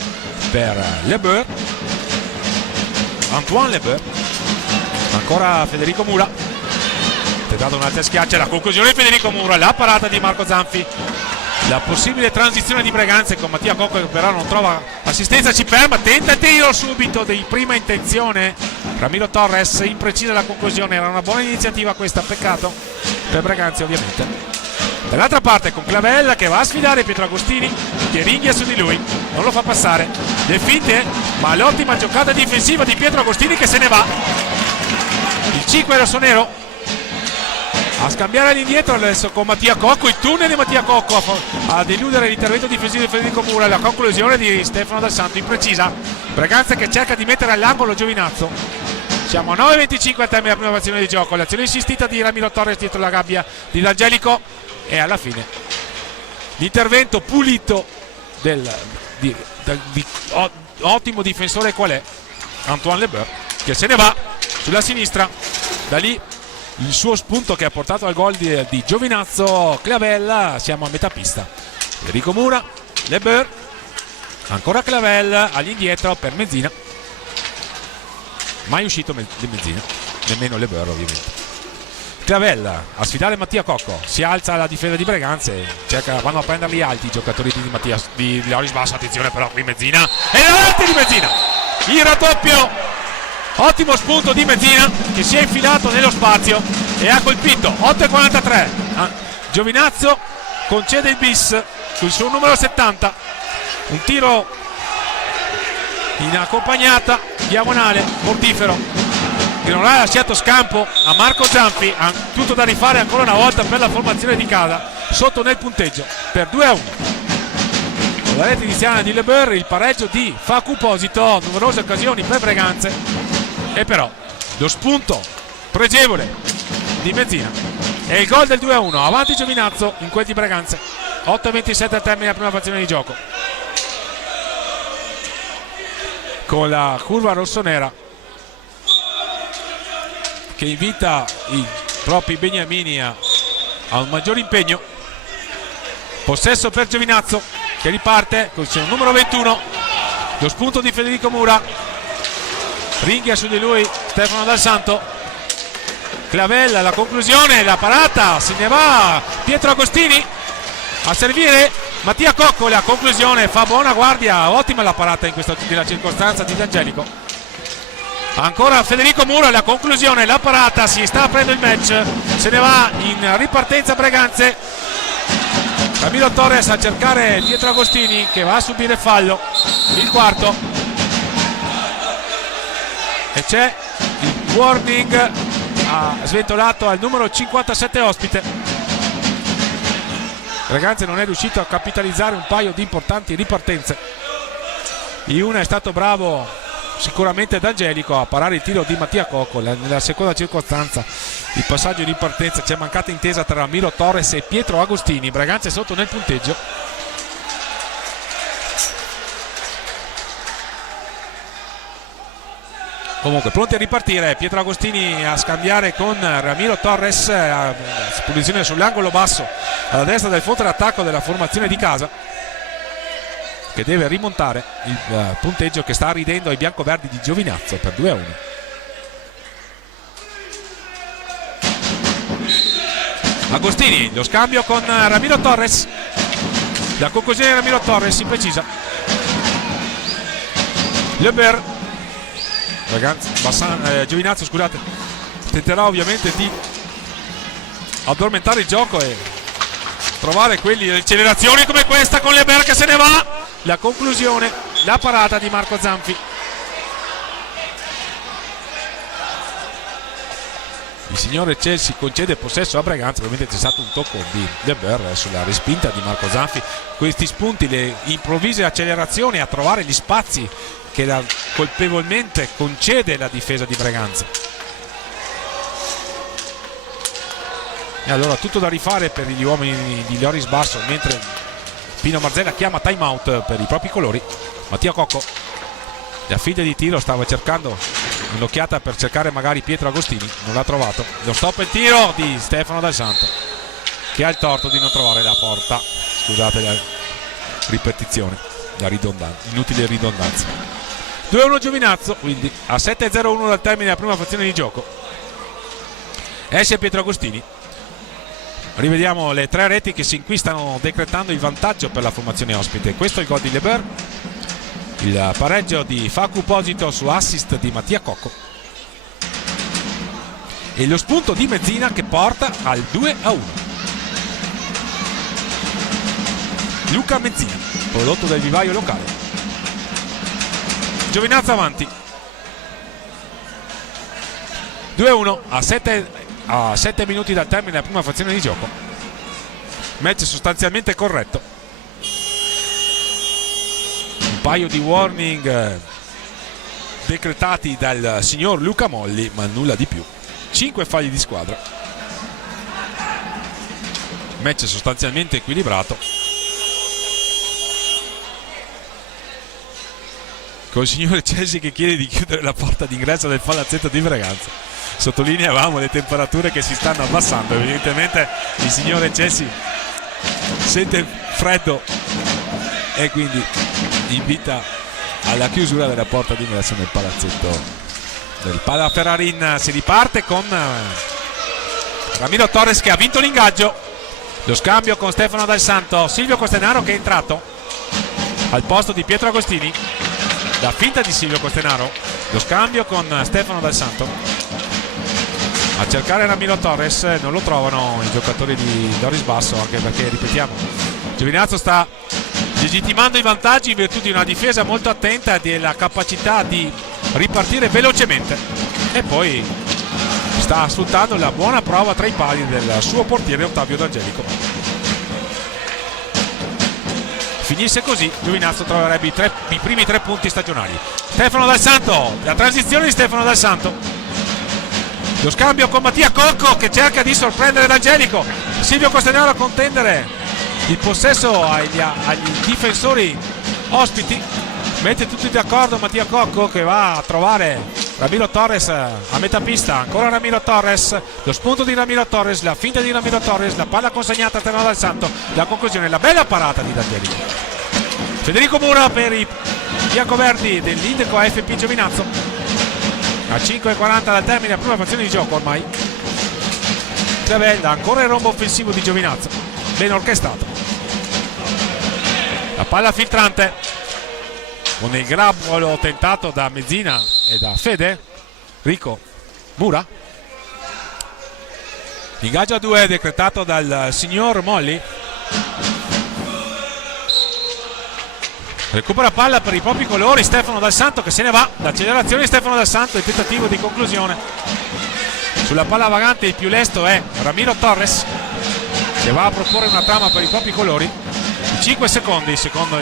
per Lebeur, Antoine Lebeur, ancora Federico Mura, tentato un'altra schiaccia, la conclusione di Federico Mura, la parata di Marco Zanfi, la possibile transizione di Breganze con Mattia Cocco, che però non trova assistenza, ci ferma, tenta il tiro subito di prima intenzione Ramiro Torres, imprecisa la conclusione. Era una buona iniziativa questa, peccato per Breganze ovviamente. Dall'altra parte con Clavella che va a sfidare Pietro Agostini, che ringhia su di lui, non lo fa passare, le finte, ma l'ottima giocata difensiva di Pietro Agostini, che se ne va. Il 5 rossonero a scambiare all'indietro adesso con Mattia Cocco, il tunnel di Mattia Cocco a deludere l'intervento difensivo di Federico Mura, la conclusione di Stefano Dal Santo imprecisa. Breganze che cerca di mettere all'angolo Giovinazzo. Siamo a 9:25 al termine della prima azione di gioco, l'azione insistita di Ramiro Torres dietro la gabbia di D'Angelico, e alla fine l'intervento pulito ottimo difensore qual è Antoine Lebeur, che se ne va sulla sinistra. Da lì il suo spunto che ha portato al gol di Giovinazzo. Clavella, siamo a metà pista. Federico Mura, Lebeur, ancora Clavella all'indietro per Mezzina, mai uscito di Mezzina, nemmeno Lebeur ovviamente. Clavella a sfidare Mattia Cocco, si alza la difesa di Breganze, vanno a prenderli alti i giocatori di Loris Basso. Attenzione però qui Mezzina, e davanti di Mezzina il raddoppio, ottimo spunto di Mezzina, che si è infilato nello spazio e ha colpito. 8:43, Giovinazzo concede il bis sul suo numero 70, un tiro in accompagnata diagonale mortifero che non ha lasciato scampo a Marco Zanfi. Ha tutto da rifare ancora una volta per la formazione di casa, sotto nel punteggio per 2-1. Con la rete iniziale di Lebeur, il pareggio di Facu Posito, numerose occasioni per Breganze, e però lo spunto pregevole di Mezzina e il gol del 2-1. Avanti Giovinazzo in quel di Breganze. 8:27 al termine della prima frazione di gioco, con la curva rossonera che invita i propri beniamini a un maggior impegno. Possesso per Giovinazzo, che riparte con il suo numero 21, lo spunto di Federico Mura, ringhia su di lui Stefano Dal Santo. Clavella, la conclusione, la parata, se ne va Pietro Agostini a servire Mattia Cocco, la conclusione, fa buona guardia, ottima la parata nella circostanza di D'Angelico. Ancora Federico Mura, la conclusione, la parata, si sta aprendo il match, se ne va in ripartenza Breganze. Ramiro Torres a cercare Pietro Agostini, che va a subire fallo, il quarto, e c'è il warning sventolato al numero 57 ospite. Breganze non è riuscito a capitalizzare un paio di importanti ripartenze. In una è stato bravo sicuramente D'Angelico a parare il tiro di Mattia Cocco. Nella seconda circostanza il passaggio di partenza, c'è mancata intesa tra Ramiro Torres e Pietro Agostini. Breganze sotto nel punteggio. Comunque pronti a ripartire Pietro Agostini a scambiare con Ramiro Torres, posizione sull'angolo basso alla destra del fronte d'attacco della formazione di casa. che deve rimontare il punteggio che sta ridendo ai biancoverdi di Giovinazzo per 2-1. Agostini, lo scambio con Ramiro Torres, la conclusione di Ramiro Torres imprecisa. Leber, Giovinazzo, scusate, tenterà ovviamente di addormentare il gioco e trovare le accelerazioni come questa con Leber che se ne va. La conclusione, la parata di Marco Zanfi. Il signore Chelsea concede possesso a Breganza, ovviamente c'è stato un tocco di Leber sulla respinta di Marco Zanfi. Questi spunti, le improvvise accelerazioni a trovare gli spazi che colpevolmente concede la difesa di Breganza. E allora tutto da rifare per gli uomini di Loris Basso, mentre Pino Marzella chiama time out per i propri colori. Mattia Cocco, la figlia di tiro, stava cercando un'occhiata per cercare magari Pietro Agostini, non l'ha trovato. Lo stop e tiro di Stefano Dal Santo, che ha il torto di non trovare la porta. Scusate la ripetizione, inutile ridondanza. 2-1 Giovinazzo, quindi a 7-0-1 dal termine della prima frazione di gioco. Esce Pietro Agostini. Rivediamo le 3 reti che sin qui stanno decretando il vantaggio per la formazione ospite. Questo è il gol di Leber, il pareggio di Facu Posito su assist di Mattia Cocco e lo spunto di Mezzina che porta al 2-1. Luca Mezzina, prodotto del vivaio locale. Giovinazzo avanti 2-1 a 7 minuti dal termine della prima frazione di gioco. Match sostanzialmente corretto. Un paio di warning decretati dal signor Luca Molli, ma nulla di più. 5 falli di squadra. Match sostanzialmente equilibrato, con il signore Chelsea che chiede di chiudere la porta d'ingresso del palazzetto di Breganza. Sottolineavamo le temperature che si stanno abbassando, evidentemente il signore Chelsea sente freddo e quindi invita alla chiusura della porta d'ingresso nel palazzetto del Palaferrarin. Si riparte con Ramiro Torres che ha vinto l'ingaggio, lo scambio con Stefano Dal Santo. Silvio Costenaro che è entrato al posto di Pietro Agostini, la finta di Silvio Costenaro, lo scambio con Stefano Dal Santo. A cercare Ramiro Torres, non lo trovano i giocatori di Loris Basso, anche perché, ripetiamo, Giovinazzo sta legittimando i vantaggi in virtù di una difesa molto attenta e della capacità di ripartire velocemente, e poi sta sfruttando la buona prova tra i pali del suo portiere Ottavio D'Angelico. Finisse così, Giovinazzo troverebbe i primi 3 punti stagionali. Stefano Dal Santo, la transizione di Stefano Dal Santo, lo scambio con Mattia Cocco che cerca di sorprendere D'Angelico. Silvio Costenaro a contendere il possesso agli difensori ospiti. Mette tutti d'accordo Mattia Cocco che va a trovare Ramiro Torres a metà pista. Ancora Ramiro Torres, lo spunto di Ramiro Torres, la finta di Ramiro Torres, la palla consegnata a Stefano Dal Santo, la conclusione, la bella parata di D'Angelico. Federico Mura per i biancoverdi dell'Indeco AFP Giovinazzo. A 5:40 dal termine della prima frazione di gioco ormai. Clavella, ancora il rombo offensivo di Giovinazzo, ben orchestrato. La palla filtrante con il grabbo tentato da Mezzina e da Federico Mura. L'ingaggio a 2 decretato dal signor Molli. Recupera palla per i propri colori Stefano Dal Santo che se ne va. L'accelerazione di Stefano Dal Santo, il tentativo di conclusione. Sulla palla vagante il più lesto è Ramiro Torres che va a proporre una trama per i propri colori. 5 secondi secondo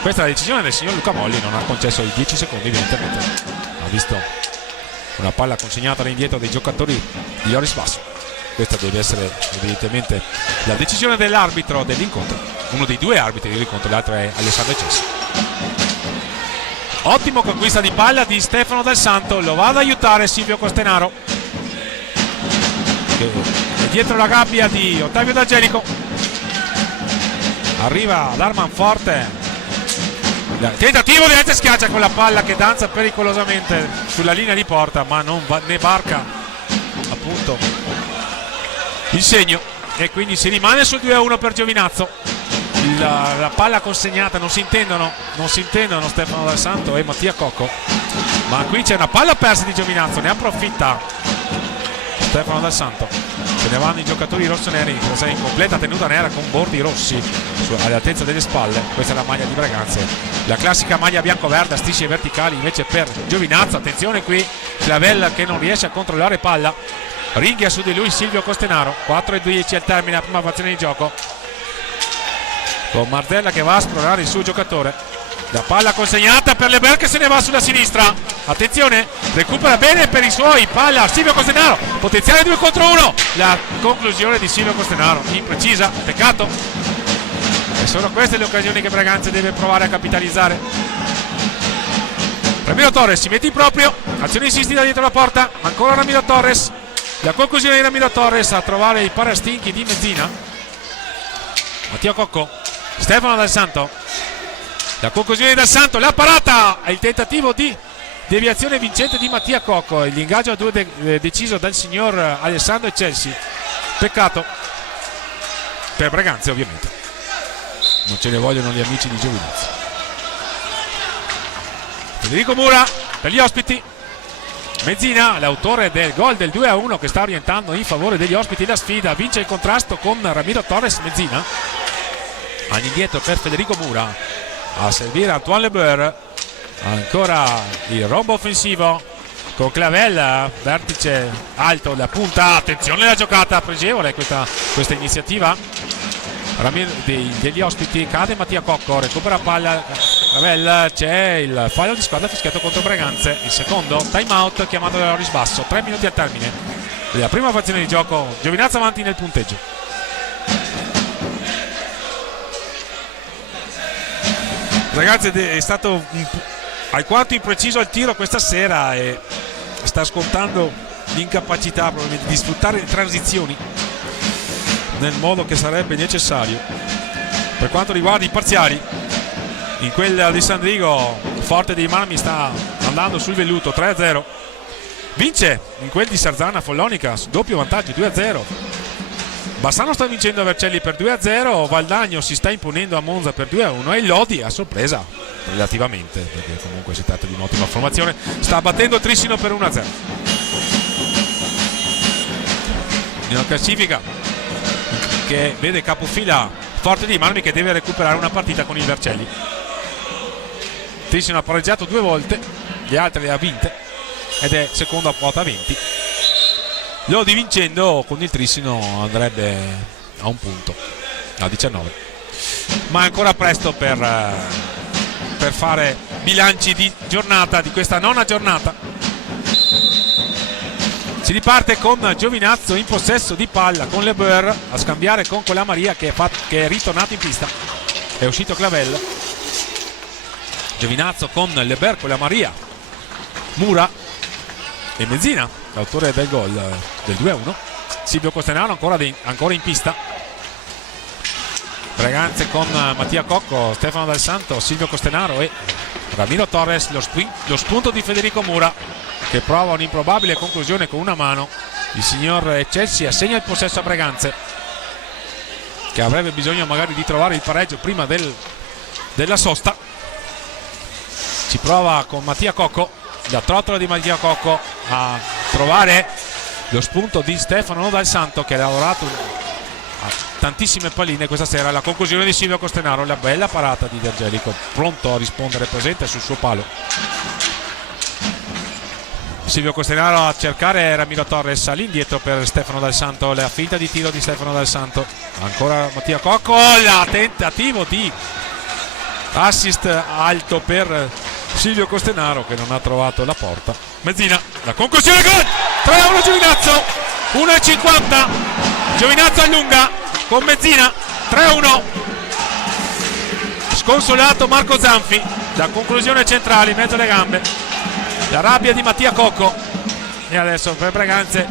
questa è la decisione del signor Luca Molli, non ha concesso i 10 secondi evidentemente. Ha visto una palla consegnata all'indietro dei giocatori di Loris Basso. Questa deve essere evidentemente la decisione dell'arbitro dell'incontro, uno dei 2 arbitri dell'incontro, l'altro è Alessandro Cessi. Ottimo conquista di palla di Stefano Dal Santo, lo va ad aiutare Silvio Costenaro che è dietro la gabbia di Ottavio D'Angelico. arriva Darman forte, tentativo di Enze, schiaccia con la palla che danza pericolosamente sulla linea di porta, ma non va, ne varca appunto il segno, e quindi si rimane sul 2-1 per Giovinazzo. La palla consegnata, non si intendono Stefano Dal Santo e Mattia Cocco, ma qui c'è una palla persa di Giovinazzo, ne approfitta Stefano Dal Santo. Se ne vanno i giocatori rossoneri in completa tenuta nera con bordi rossi all'altezza delle spalle. Questa è la maglia di Breganze, la classica maglia bianco-verde a strisce verticali invece per Giovinazzo. Attenzione qui, Clavel che non riesce a controllare palla, ringhia su di lui Silvio Costenaro. 4-10 al termine la prima fazione di gioco, con Marzella che va a esplorare il suo giocatore. La palla consegnata per Leber che se ne va sulla sinistra, attenzione, recupera bene per i suoi, palla Silvio Costenaro, potenziale 2 contro 1, la conclusione di Silvio Costenaro imprecisa, peccato, e sono queste le occasioni che Breganze deve provare a capitalizzare. Ramiro Torres si mette in proprio, azione insistita dietro la porta, ancora Ramiro Torres, la conclusione di Ramiro Torres a trovare i parastinchi di Mezzina. Mattia Cocco, Stefano Dal Santo, la conclusione di Dal Santo, la parata, il tentativo di deviazione vincente di Mattia Cocco, l'ingaggio a 2 deciso dal signor Alessandro Eccelsi, peccato per Breganze, ovviamente non ce ne vogliono gli amici di Giovinazzo. Federico Mura per gli ospiti, Mezzina, l'autore del gol del 2-1 che sta orientando in favore degli ospiti la sfida, vince il contrasto con Ramiro Torres. Mezzina all'indietro per Federico Mura, a servire Antoine Leber, ancora il rombo offensivo con Clavel, vertice alto la punta, attenzione alla giocata pregevole questa iniziativa degli ospiti, cade Mattia Cocco, recupera palla Clavel, c'è il fallo di squadra fischiato contro Breganze, il secondo time out chiamato da Loris Basso. 3 minuti al termine della prima fazione di gioco, Giovinazzo avanti nel punteggio. Ragazzi, è stato alquanto impreciso al tiro questa sera e sta scontando l'incapacità probabilmente di sfruttare le transizioni nel modo che sarebbe necessario. Per quanto riguarda i parziali, in quel di San Rigo Forte dei Marmi sta andando sul velluto 3-0, vince in quel di Sarzana Follonica doppio vantaggio 2-0, Bassano sta vincendo a Vercelli per 2-0, Valdagno si sta imponendo a Monza per 2-1 e Lodi, a sorpresa relativamente, perché comunque si tratta di un'ottima formazione, sta battendo Trissino per 1-0. In una classifica che vede capofila Forte dei Marmi che deve recuperare una partita con il Vercelli. Trissino ha pareggiato 2 volte, le altre le ha vinte ed è secondo a quota 20. Lodi vincendo con il Trissino andrebbe a un punto, a 19, ma è ancora presto per fare bilanci di giornata, di questa nona giornata. Si riparte con Giovinazzo in possesso di palla con Leber a scambiare con Colamaria che è ritornato in pista, è uscito Clavel. Giovinazzo con Leber, Colamaria, Mura e Mezzina, l'autore del gol del 2-1. Silvio Costenaro ancora in pista. Breganze con Mattia Cocco, Stefano Dal Santo, Silvio Costenaro e Ramiro Torres. Lo spunto di Federico Mura che prova un'improbabile conclusione con una mano. Il signor Eccelsi assegna il possesso a Breganze, che avrebbe bisogno magari di trovare il pareggio prima della sosta. Ci prova con Mattia Cocco, la trottola di Mattia Cocco a trovare lo spunto di Stefano Dal Santo, che ha lavorato a tantissime palline questa sera. La conclusione di Silvio Costenaro, la bella parata di De Angelico, pronto a rispondere, presente sul suo palo. Silvio Costenaro a cercare Ramiro Torres all'indietro per Stefano Dal Santo, la finta di tiro di Stefano Dal Santo, ancora Mattia Cocco, il tentativo di assist alto per Silvio Costenaro che non ha trovato la porta. Mezzina, la conclusione, gol! 3-1 Giovinazzo, 1,50, Giovinazzo allunga con Mezzina, 3-1. Sconsolato Marco Zanfi, la conclusione centrale in mezzo alle gambe, la rabbia di Mattia Cocco. E adesso per Breganze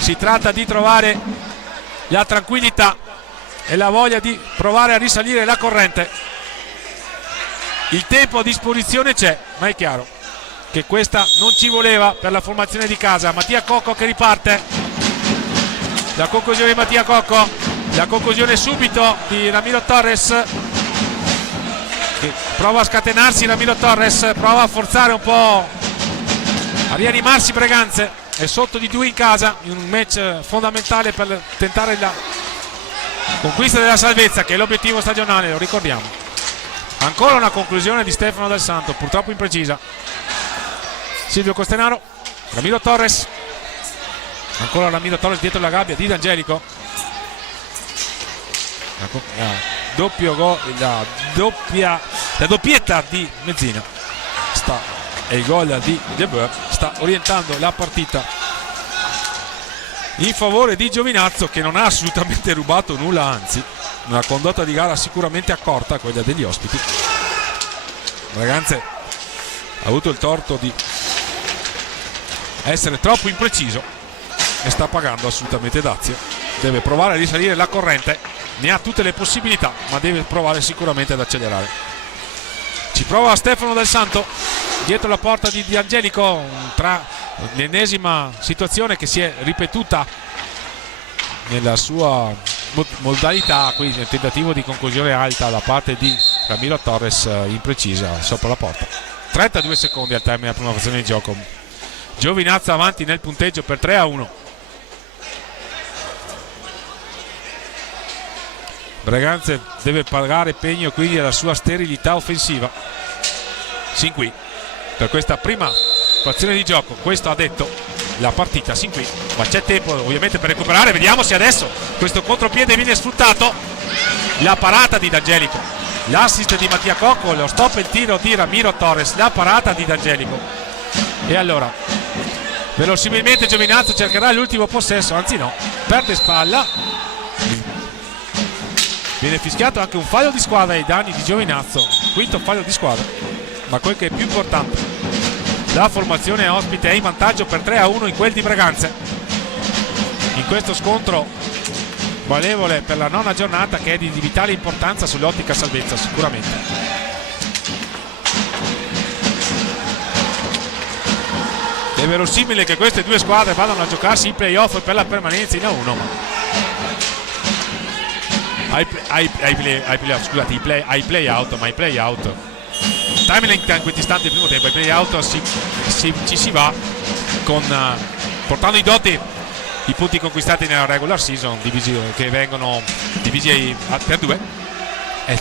si tratta di trovare la tranquillità e la voglia di provare a risalire la corrente. Il tempo a disposizione c'è, ma è chiaro che questa non ci voleva per la formazione di casa. Mattia Cocco che riparte, la conclusione di Mattia Cocco, la conclusione subito di Ramiro Torres, che prova a scatenarsi. Ramiro Torres prova a forzare un po', a rianimarsi Breganze, è sotto di 2 in casa in un match fondamentale per tentare la conquista della salvezza, che è l'obiettivo stagionale, lo ricordiamo. Ancora una conclusione di Stefano Del Santo, purtroppo imprecisa. Silvio Costenaro, Ramiro Torres, ancora Ramiro Torres dietro la gabbia di D'Angelico. La doppietta di Mezzina e il gol di De Boer sta orientando la partita in favore di Giovinazzo, che non ha assolutamente rubato nulla, anzi una condotta di gara sicuramente accorta, quella degli ospiti. Breganze ha avuto il torto di essere troppo impreciso e sta pagando assolutamente dazio. Deve provare a risalire la corrente, ne ha tutte le possibilità, ma deve provare sicuramente ad accelerare. Ci prova Stefano Del Santo dietro la porta di D'Angelico, tra l'ennesima situazione che si è ripetuta nella sua modalità, qui nel tentativo di conclusione alta da parte di Ramiro Torres, imprecisa sopra la porta. 32 secondi al termine della prima frazione di gioco. Giovinazzo avanti nel punteggio per 3-1. Breganze deve pagare pegno quindi alla sua sterilità offensiva sin qui per questa prima frazione di gioco. Questo ha detto la partita sin qui, ma c'è tempo ovviamente per recuperare. Vediamo se adesso questo contropiede viene sfruttato. La parata di D'Angelico, l'assist di Mattia Cocco, lo stop e il tiro di Ramiro Torres, la parata di D'Angelico. E allora verosimilmente Giovinazzo cercherà l'ultimo possesso, anzi no, perde spalla. Viene fischiato anche un fallo di squadra ai danni di Giovinazzo, quinto fallo di squadra, ma quel che è più importante, la formazione ospite è in vantaggio per 3-1 in quel di Breganze in questo scontro valevole per la nona giornata, che è di vitale importanza sull'ottica salvezza sicuramente. È verosimile che queste due squadre vadano a giocarsi i playoff per la permanenza in A1. Ai playout, ma ai playout timeline in questi istanti del primo tempo, ai playout ci si va con portando in dote i punti conquistati nella regular season, che vengono divisi per 2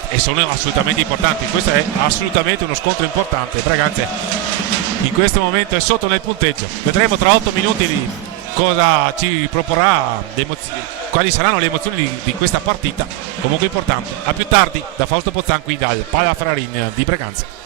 e sono assolutamente importanti. Questo è assolutamente uno scontro importante. Breganze in questo momento è sotto nel punteggio, vedremo tra 8 minuti cosa ci proporrà, quali saranno le emozioni di questa partita comunque importante. A più tardi da Fausto Pozzan qui dal Pala Ferrarin di Breganze.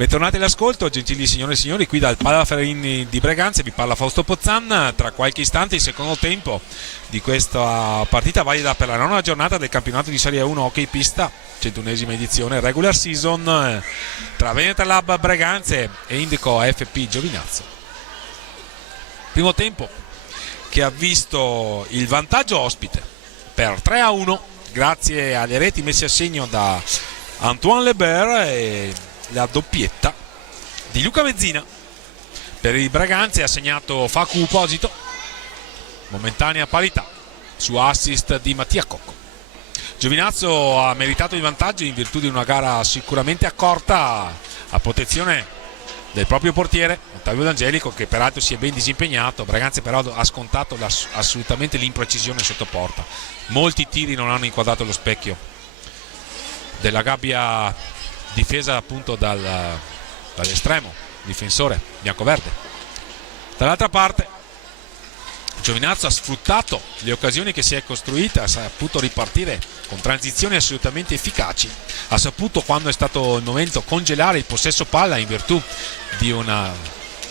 Bentornati all'ascolto, gentili signore e signori, qui dal Pala Ferrarini di Breganze vi parla Fausto Pozzan. Tra qualche istante il secondo tempo di questa partita valida per la nona giornata del campionato di Serie 1 hockey pista, 101esima edizione regular season, tra Veneta Lab Breganze e Indico AFP Giovinazzo. Primo tempo che ha visto il vantaggio ospite per 3-1 grazie alle reti messe a segno da Antoine Lebert e la doppietta di Luca Mezzina. Per i Breganze ha segnato Facu Posito, momentanea parità su assist di Mattia Cocco. Giovinazzo ha meritato il vantaggio in virtù di una gara sicuramente accorta a protezione del proprio portiere Ottavio D'Angelico, che peraltro si è ben disimpegnato. Breganze però ha scontato assolutamente l'imprecisione sotto porta. Molti tiri non hanno inquadrato lo specchio della gabbia difesa appunto dall'estremo difensore biancoverde. Dall'altra parte Giovinazzo ha sfruttato le occasioni che si è costruita, ha saputo ripartire con transizioni assolutamente efficaci, ha saputo, quando è stato il momento, congelare il possesso palla in virtù di una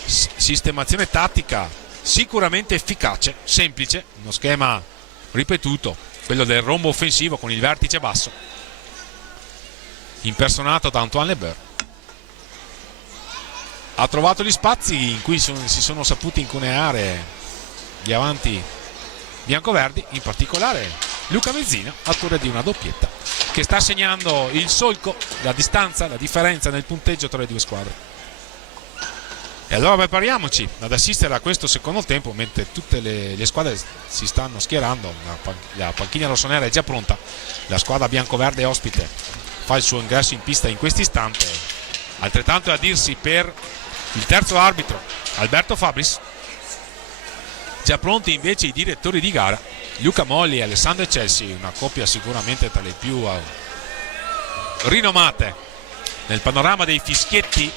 sistemazione tattica sicuramente efficace, semplice, uno schema ripetuto, quello del rombo offensivo con il vertice basso, impersonato da Antoine Lebert. Ha trovato gli spazi in cui si sono saputi incuneare gli avanti biancoverdi, in particolare Luca Mezzina, autore di una doppietta che sta segnando il solco, la distanza, la differenza nel punteggio tra le due squadre. E allora prepariamoci ad assistere a questo secondo tempo, mentre tutte le squadre si stanno schierando. La panchina rossonera è già pronta, la squadra biancoverde ospite fa il suo ingresso in pista in questo istante. Altrettanto è a dirsi per il terzo arbitro Alberto Fabris. Già pronti invece i direttori di gara Luca Molli e Alessandro Chelsea, una coppia sicuramente tra le più rinomate nel panorama dei fischietti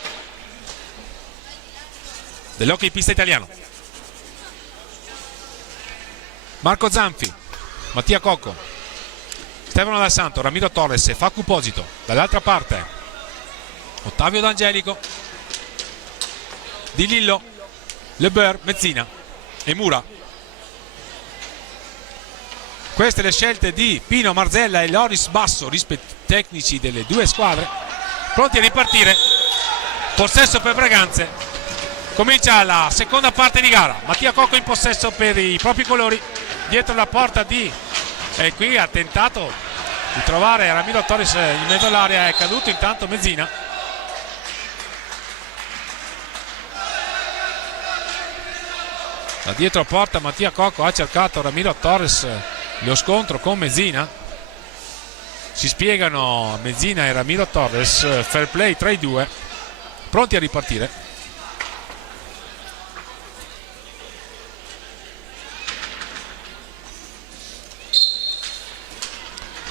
dell'hockey pista italiano. Marco Zanfi, Mattia Cocco, Stefano Dal Santo, Ramiro Torres e Facu Posito. Dall'altra parte Ottavio D'Angelico, Di Lillo, Lebert, Mezzina e Mura. Queste le scelte di Pino Marzella e Loris Basso, tecnici delle due squadre, pronti a ripartire. Possesso per Breganze. Comincia la seconda parte di gara. Mattia Cocco in possesso per i propri colori dietro la porta e qui ha tentato di trovare Ramiro Torres in mezzo all'area, è caduto intanto Mezzina. Da dietro porta Mattia Cocco ha cercato Ramiro Torres lo scontro con Mezzina. Si spiegano Mezzina e Ramiro Torres, fair play tra i due, pronti a ripartire.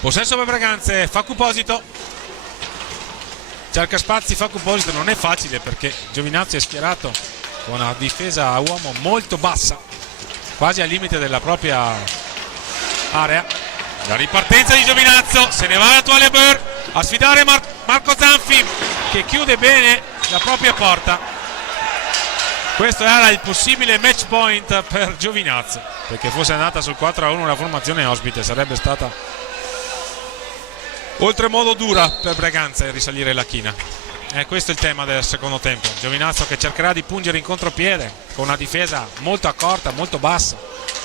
Possesso per Breganze, Facu Posito cerca spazi. Facu Posito non è facile perché Giovinazzo è schierato con una difesa a uomo molto bassa, quasi al limite della propria area. La ripartenza di Giovinazzo, se ne va l'attuale Lebert a sfidare Marco Zanfi, che chiude bene la propria porta. Questo era il possibile match point per Giovinazzo, perché fosse andata sul 4-1 la formazione ospite sarebbe stata oltremodo dura per Breganze risalire la china. Questo è il tema del secondo tempo. Giovinazzo che cercherà di pungere in contropiede con una difesa molto accorta, molto bassa,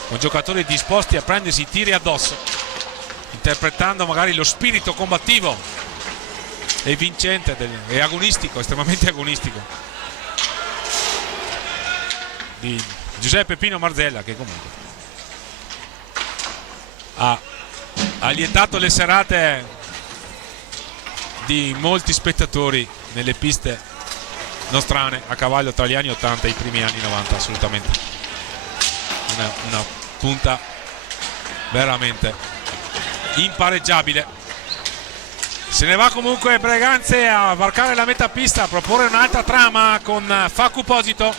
con giocatori disposti a prendersi i tiri addosso, interpretando magari lo spirito combattivo e vincente e agonistico, estremamente agonistico, di Giuseppe Pino Marzella, che comunque ha allietato le serate di molti spettatori nelle piste nostrane a cavallo tra gli anni 80 e i primi anni 90. Assolutamente una punta veramente impareggiabile. Se ne va comunque Breganze a varcare la metà pista, a proporre un'altra trama con Facu Posito.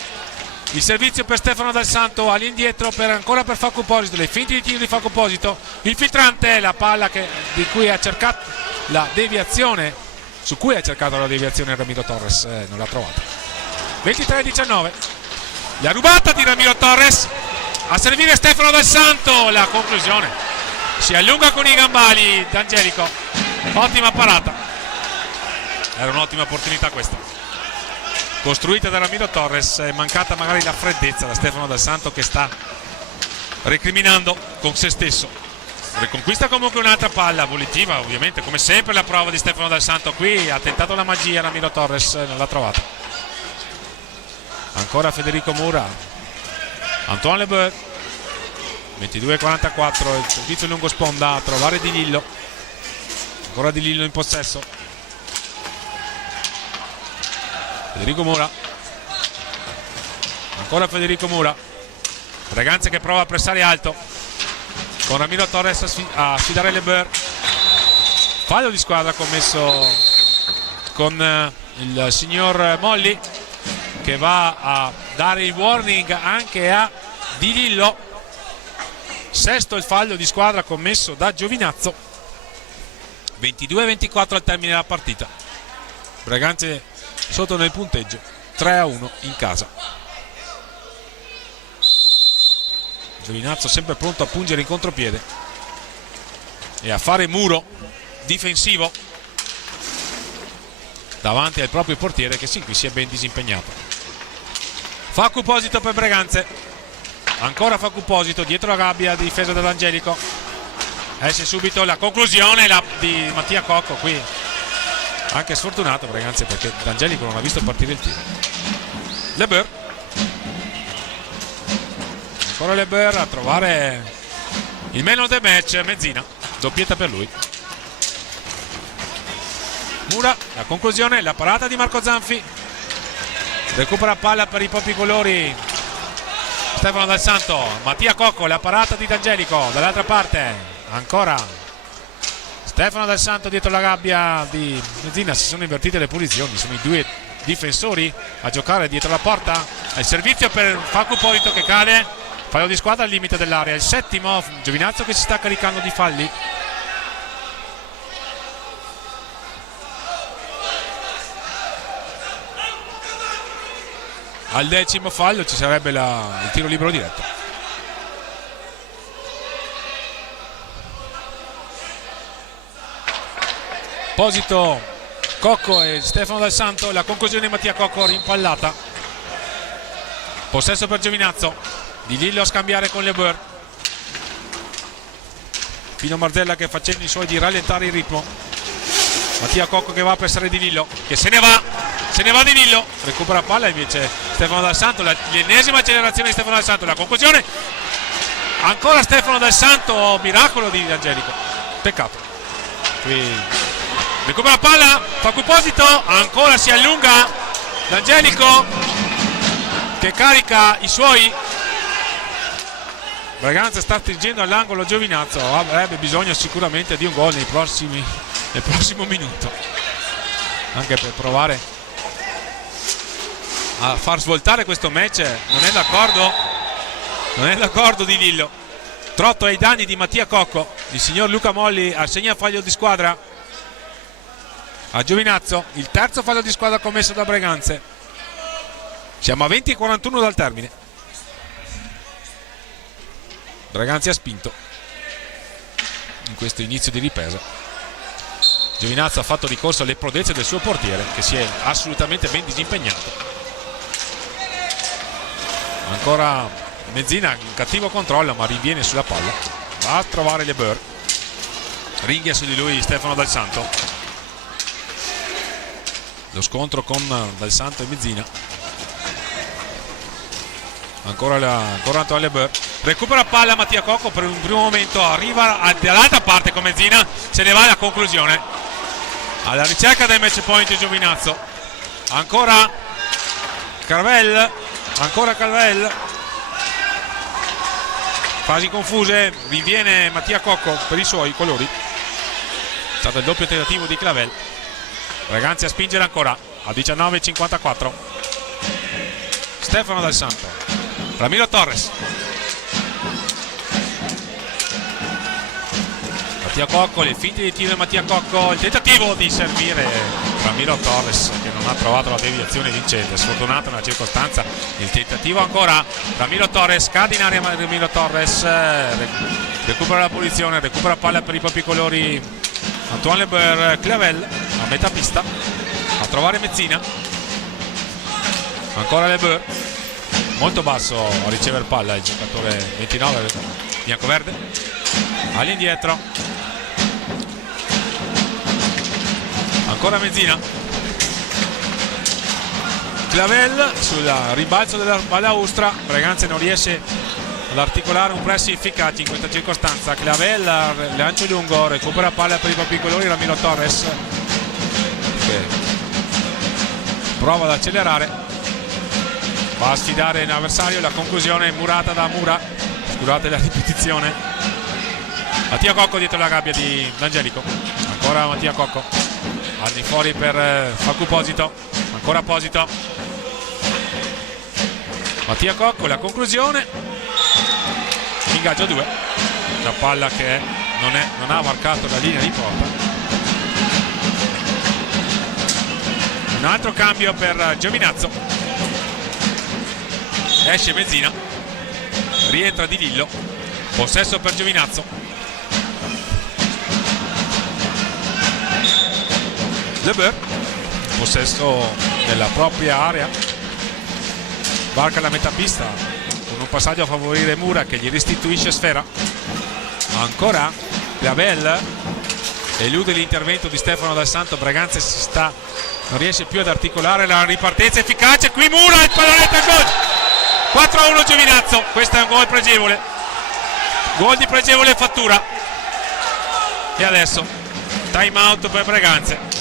Il servizio per Stefano Dal Santo, all'indietro ancora per Facu Posito, le finte di tiro di Facu Posito, il filtrante, la palla di cui ha cercato la deviazione su cui ha cercato la deviazione Ramiro Torres, non l'ha trovata. 23-19, la rubata di Ramiro Torres, a servire Stefano Dal Santo, la conclusione, si allunga con i gambali D'Angelico, ottima parata, era un'ottima opportunità questa, costruita da Ramiro Torres, è mancata magari la freddezza da Stefano Dal Santo, che sta recriminando con se stesso. Riconquista comunque un'altra palla volitiva, ovviamente come sempre la prova di Stefano Dal Santo. Qui ha tentato la magia Ramiro Torres, non l'ha trovata. Ancora Federico Mura, Antoine Lebeur, 22-44, il servizio lungo sponda a trovare Di Lillo, ancora Di Lillo in possesso, Federico Mura, ancora Federico Mura, Braganza che prova a pressare alto con Ramiro Torres a sfidare Lebeur, fallo di squadra commesso con il signor Molli, che va a dare il warning anche a Di Lillo. Sesto il fallo di squadra commesso da Giovinazzo. 22-24 al termine della partita, Braganza sotto nel punteggio, 3-1 in casa. Giovinazzo sempre pronto a pungere in contropiede e a fare muro difensivo davanti al proprio portiere, che sin qui si è ben disimpegnato. Facu Posito per Braganza, ancora Facu Posito dietro la gabbia, difesa dall'Angelico, esce subito la conclusione di Mattia Cocco, qui anche sfortunato Braganza perché D'Angelico non ha visto partire il tiro. Lebeur, ancora Lebeur a trovare il man of the match, Mezzina, doppietta per lui. Mura, la conclusione, la parata di Marco Zanfi, recupera palla per i propri colori Stefano Dal Santo, Mattia Cocco, la parata di D'Angelico, dall'altra parte ancora Stefano Dal Santo dietro la gabbia di Mezzina. Si sono invertite le posizioni, sono i due difensori a giocare dietro la porta, il servizio per Facu Posito che cade, fallo di squadra al limite dell'area, il settimo. Giovinazzo che si sta caricando di falli. Al decimo fallo ci sarebbe il tiro libero diretto. Posito, Cocco e Stefano Dal Santo, la conclusione di Mattia Cocco rimpallata. Possesso per Giovinazzo, Di Lillo a scambiare con Lebeur, Pino Marzella che facendo i suoi di rallentare il ritmo, Mattia Cocco che va a pressare Di Lillo, che se ne va Di Lillo, recupera palla invece Stefano Dal Santo, l'ennesima accelerazione di Stefano Dal Santo, la conclusione ancora Stefano Dal Santo, miracolo di D'Angelico, peccato. Qui recupera palla, Facu Posito, ancora si allunga D'Angelico che carica i suoi. Braganza sta stringendo all'angolo Giovinazzo, avrebbe bisogno sicuramente di un gol nel prossimo minuto, anche per provare a far svoltare questo match. Non è d'accordo Di Lillo, trotto ai danni di Mattia Cocco. Il signor Luca Molli assegna fallo di squadra a Giovinazzo, il terzo fallo di squadra commesso da Braganza. Siamo a 20-41 dal termine. Braganza ha spinto in questo inizio di ripresa. Giovinazzo ha fatto ricorso alle prodezze del suo portiere, che si è assolutamente ben disimpegnato. Ancora Mezzina in cattivo controllo, ma rinviene sulla palla, va a trovare Lebeur, ringhia su di lui Stefano Dal Santo. Lo scontro con Dal Santo e Mezzina. Ancora Antoine Lebeur, recupera palla Mattia Cocco per un primo momento, arriva dall'altra parte con Mezzina, se ne va alla conclusione, alla ricerca del match point Giovinazzo. Ancora Carvel, fasi confuse, rinviene Mattia Cocco per i suoi colori. È stato il doppio tentativo di Clavel. Ragazzi a spingere ancora a 19-54. Stefano Dal Santo, Ramiro Torres, Mattia Cocco, le finte di tiro di Mattia Cocco, il tentativo di servire Ramiro Torres che non ha trovato la deviazione vincente, sfortunata una circostanza il tentativo ancora. Ramiro Torres, cade in area Ramiro Torres, recupera la punizione, recupera palla per i propri colori Antoine Lebeur. Clavel a metà pista a trovare Mezzina, ancora Lebeur, molto basso a ricevere palla il giocatore 29 biancoverde, all'indietro ancora Mezzina. Clavel sul ribalzo della balaustra, Breganze non riesce ad articolare un press efficace in questa circostanza. Clavel, lancio lungo, recupera palla per i propri colori Ramiro Torres che prova ad accelerare, va a sfidare l'avversario, la conclusione è murata da Mura, scusate la ripetizione. Mattia Cocco dietro la gabbia di D'Angelico, ancora Mattia Cocco al di fuori per Facu Posito, ancora Posito, Mattia Cocco, la conclusione, ingaggio 2, la palla che non ha marcato la linea di porta. Un altro cambio per Giovinazzo, esce Mezzina, rientra Di Lillo, possesso per Giovinazzo. Lebeur, possesso della propria area, varca la metà pista con un passaggio a favorire Mura che gli restituisce sfera. Ancora Clavel, elude l'intervento di Stefano Dal Santo, Breganze non riesce più ad articolare la ripartenza efficace, qui Mura, il pallonetto e gol. 4-1 Giovinazzo, questo è un gol pregevole, gol di pregevole fattura. E adesso time out per Breganze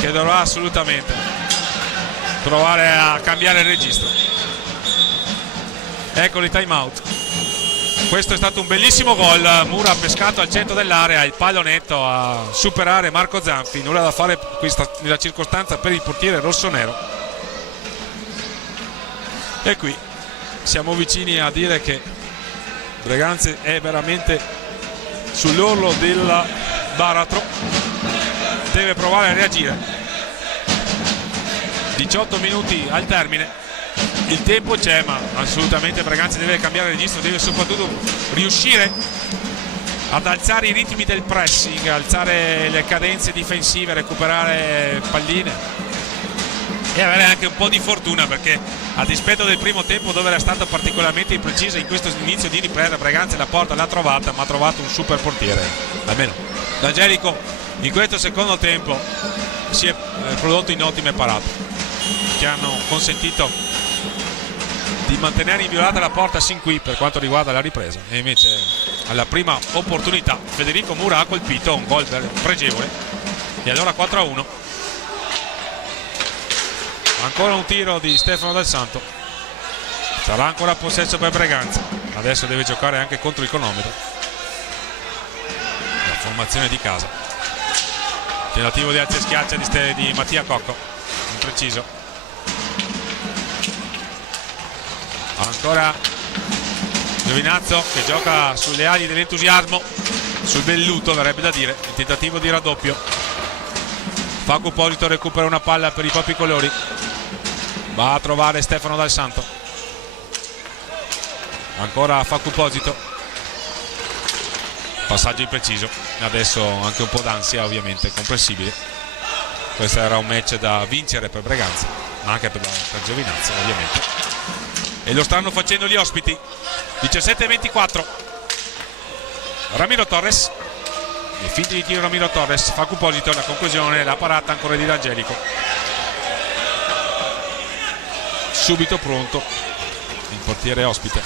che dovrà assolutamente provare a cambiare il registro. Eccoli, time out. Questo è stato un bellissimo gol, Mura ha pescato al centro dell'area, il pallonetto a superare Marco Zanfi, nulla da fare nella circostanza per il portiere rossonero. E qui siamo vicini a dire che Breganze è veramente sull'orlo del baratro, deve provare a reagire. 18 minuti al termine, il tempo c'è, ma assolutamente Breganze deve cambiare registro, deve soprattutto riuscire ad alzare i ritmi del pressing, alzare le cadenze difensive, recuperare palline e avere anche un po' di fortuna, perché a dispetto del primo tempo dove era stato particolarmente impreciso, in questo inizio di ripresa Breganze la porta l'ha trovata, ma ha trovato un super portiere, almeno D'Angelico in questo secondo tempo si è prodotto in ottime parate che hanno consentito di mantenere inviolata la porta sin qui per quanto riguarda la ripresa. E invece alla prima opportunità Federico Mura ha colpito un gol pregevole e allora 4-1. Ancora un tiro di Stefano Dal Santo, sarà ancora possesso per Breganze, adesso deve giocare anche contro il cronometro. La formazione di casa, tentativo di alza e schiaccia di Mattia Cocco, impreciso. Ancora Giovinazzo che gioca sulle ali dell'entusiasmo, sul velluto verrebbe da dire, il tentativo di raddoppio. Facu Posito recupera una palla per i propri colori, va a trovare Stefano Dal Santo, ancora Facu Posito, passaggio impreciso, adesso anche un po' d'ansia ovviamente, comprensibile. Questo era un match da vincere per Breganze, ma anche per Giovinazzo ovviamente. E lo stanno facendo gli ospiti. 17-24. Ramiro Torres, le finte di tiro Ramiro Torres, Facu Posito, la conclusione, la parata ancora di D'Angelico. Subito pronto il portiere ospite,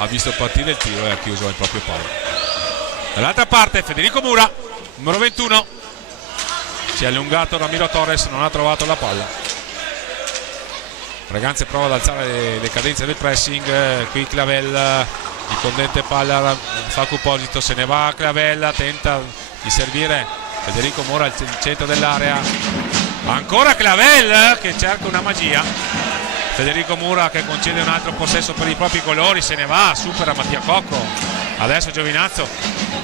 ha visto partire il tiro e ha chiuso il proprio palo. Dall'altra parte Federico Mura, numero 21, si è allungato Ramiro Torres, non ha trovato la palla. Breganze prova ad alzare le cadenze del pressing, qui Clavel, il condente palla, Facu Posito, se ne va Clavel, tenta di servire Federico Mura al centro dell'area, ancora Clavel che cerca una magia, Federico Mura che concede un altro possesso per i propri colori, se ne va, supera Mattia Cocco, adesso Giovinazzo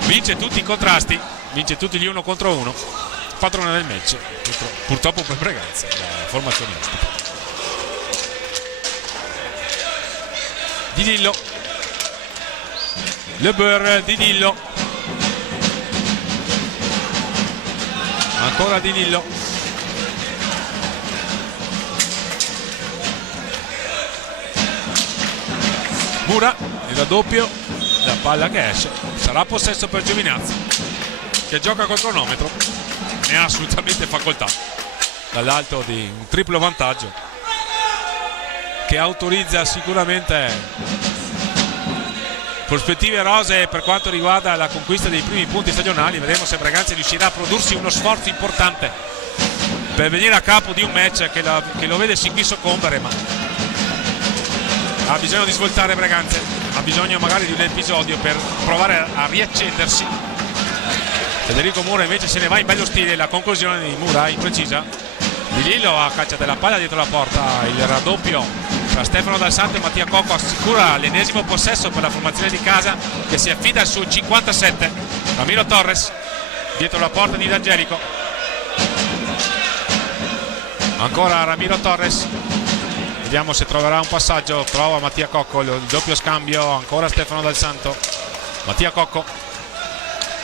vince tutti i contrasti, vince tutti gli 1 contro 1, padrone del match, purtroppo per Breganze, la formazione ospite. Di Lillo, Le Boer, Di Lillo, ancora Di Lillo, Mura, il raddoppio, la palla che esce, sarà possesso per Giovinazzi che gioca col cronometro, ne ha assolutamente facoltà dall'alto di un triplo vantaggio che autorizza sicuramente prospettive rosee per quanto riguarda la conquista dei primi punti stagionali. Vedremo se Breganze riuscirà a prodursi uno sforzo importante per venire a capo di un match che lo vede sin qui soccombere, ma ha bisogno di svoltare Breganze, ha bisogno magari di un episodio per provare a riaccendersi. Federico Mura invece se ne va in bello stile, la conclusione di Mura imprecisa. Di Lillo a caccia della palla dietro la porta, il raddoppio tra Stefano Dal Santo e Mattia Cocco assicura l'ennesimo possesso per la formazione di casa che si affida sul 57. Ramiro Torres dietro la porta di D'Angelico, ancora Ramiro Torres, vediamo se troverà un passaggio, trova Mattia Cocco, il doppio scambio, ancora Stefano Dal Santo, Mattia Cocco,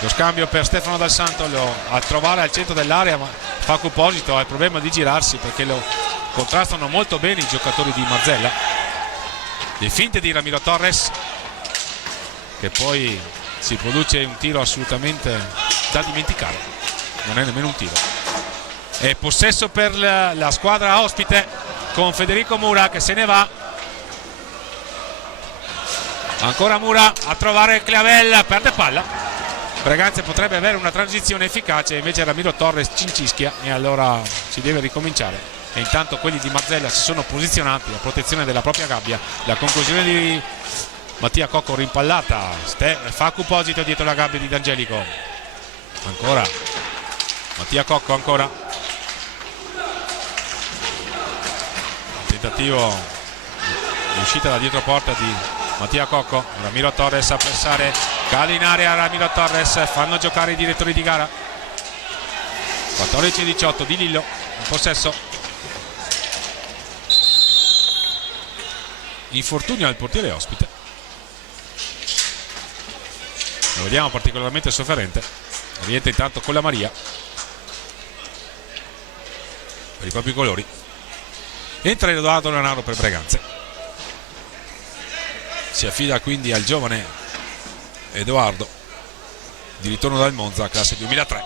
lo scambio per Stefano Dal Santo, a trovare al centro dell'area, ma Facu Posito ha il problema di girarsi perché lo contrastano molto bene i giocatori di Marzella. Le finte di Ramiro Torres, che poi si produce un tiro assolutamente da dimenticare, non è nemmeno un tiro. È possesso per la squadra ospite con Federico Mura che se ne va, ancora Mura a trovare Cleavella, perde palla. Breganze potrebbe avere una transizione efficace, invece Ramiro Torres cincischia e allora si deve ricominciare. E intanto quelli di Marzella si sono posizionati a protezione della propria gabbia. La conclusione di Mattia Cocco rimpallata, Facu Posito dietro la gabbia di D'Angelico, ancora Mattia Cocco, ancora tentativo di uscita da dietro porta di Mattia Cocco. Ramiro Torres a pressare, cade in area Ramiro Torres, fanno giocare i direttori di gara. 14-18, Di Lillo in possesso. Infortunio al portiere ospite, lo vediamo particolarmente sofferente. Rientra intanto con la Maria per i propri colori, entra Edoardo Lanaro per Breganze, si affida quindi al giovane Edoardo di ritorno dal Monza, classe 2003.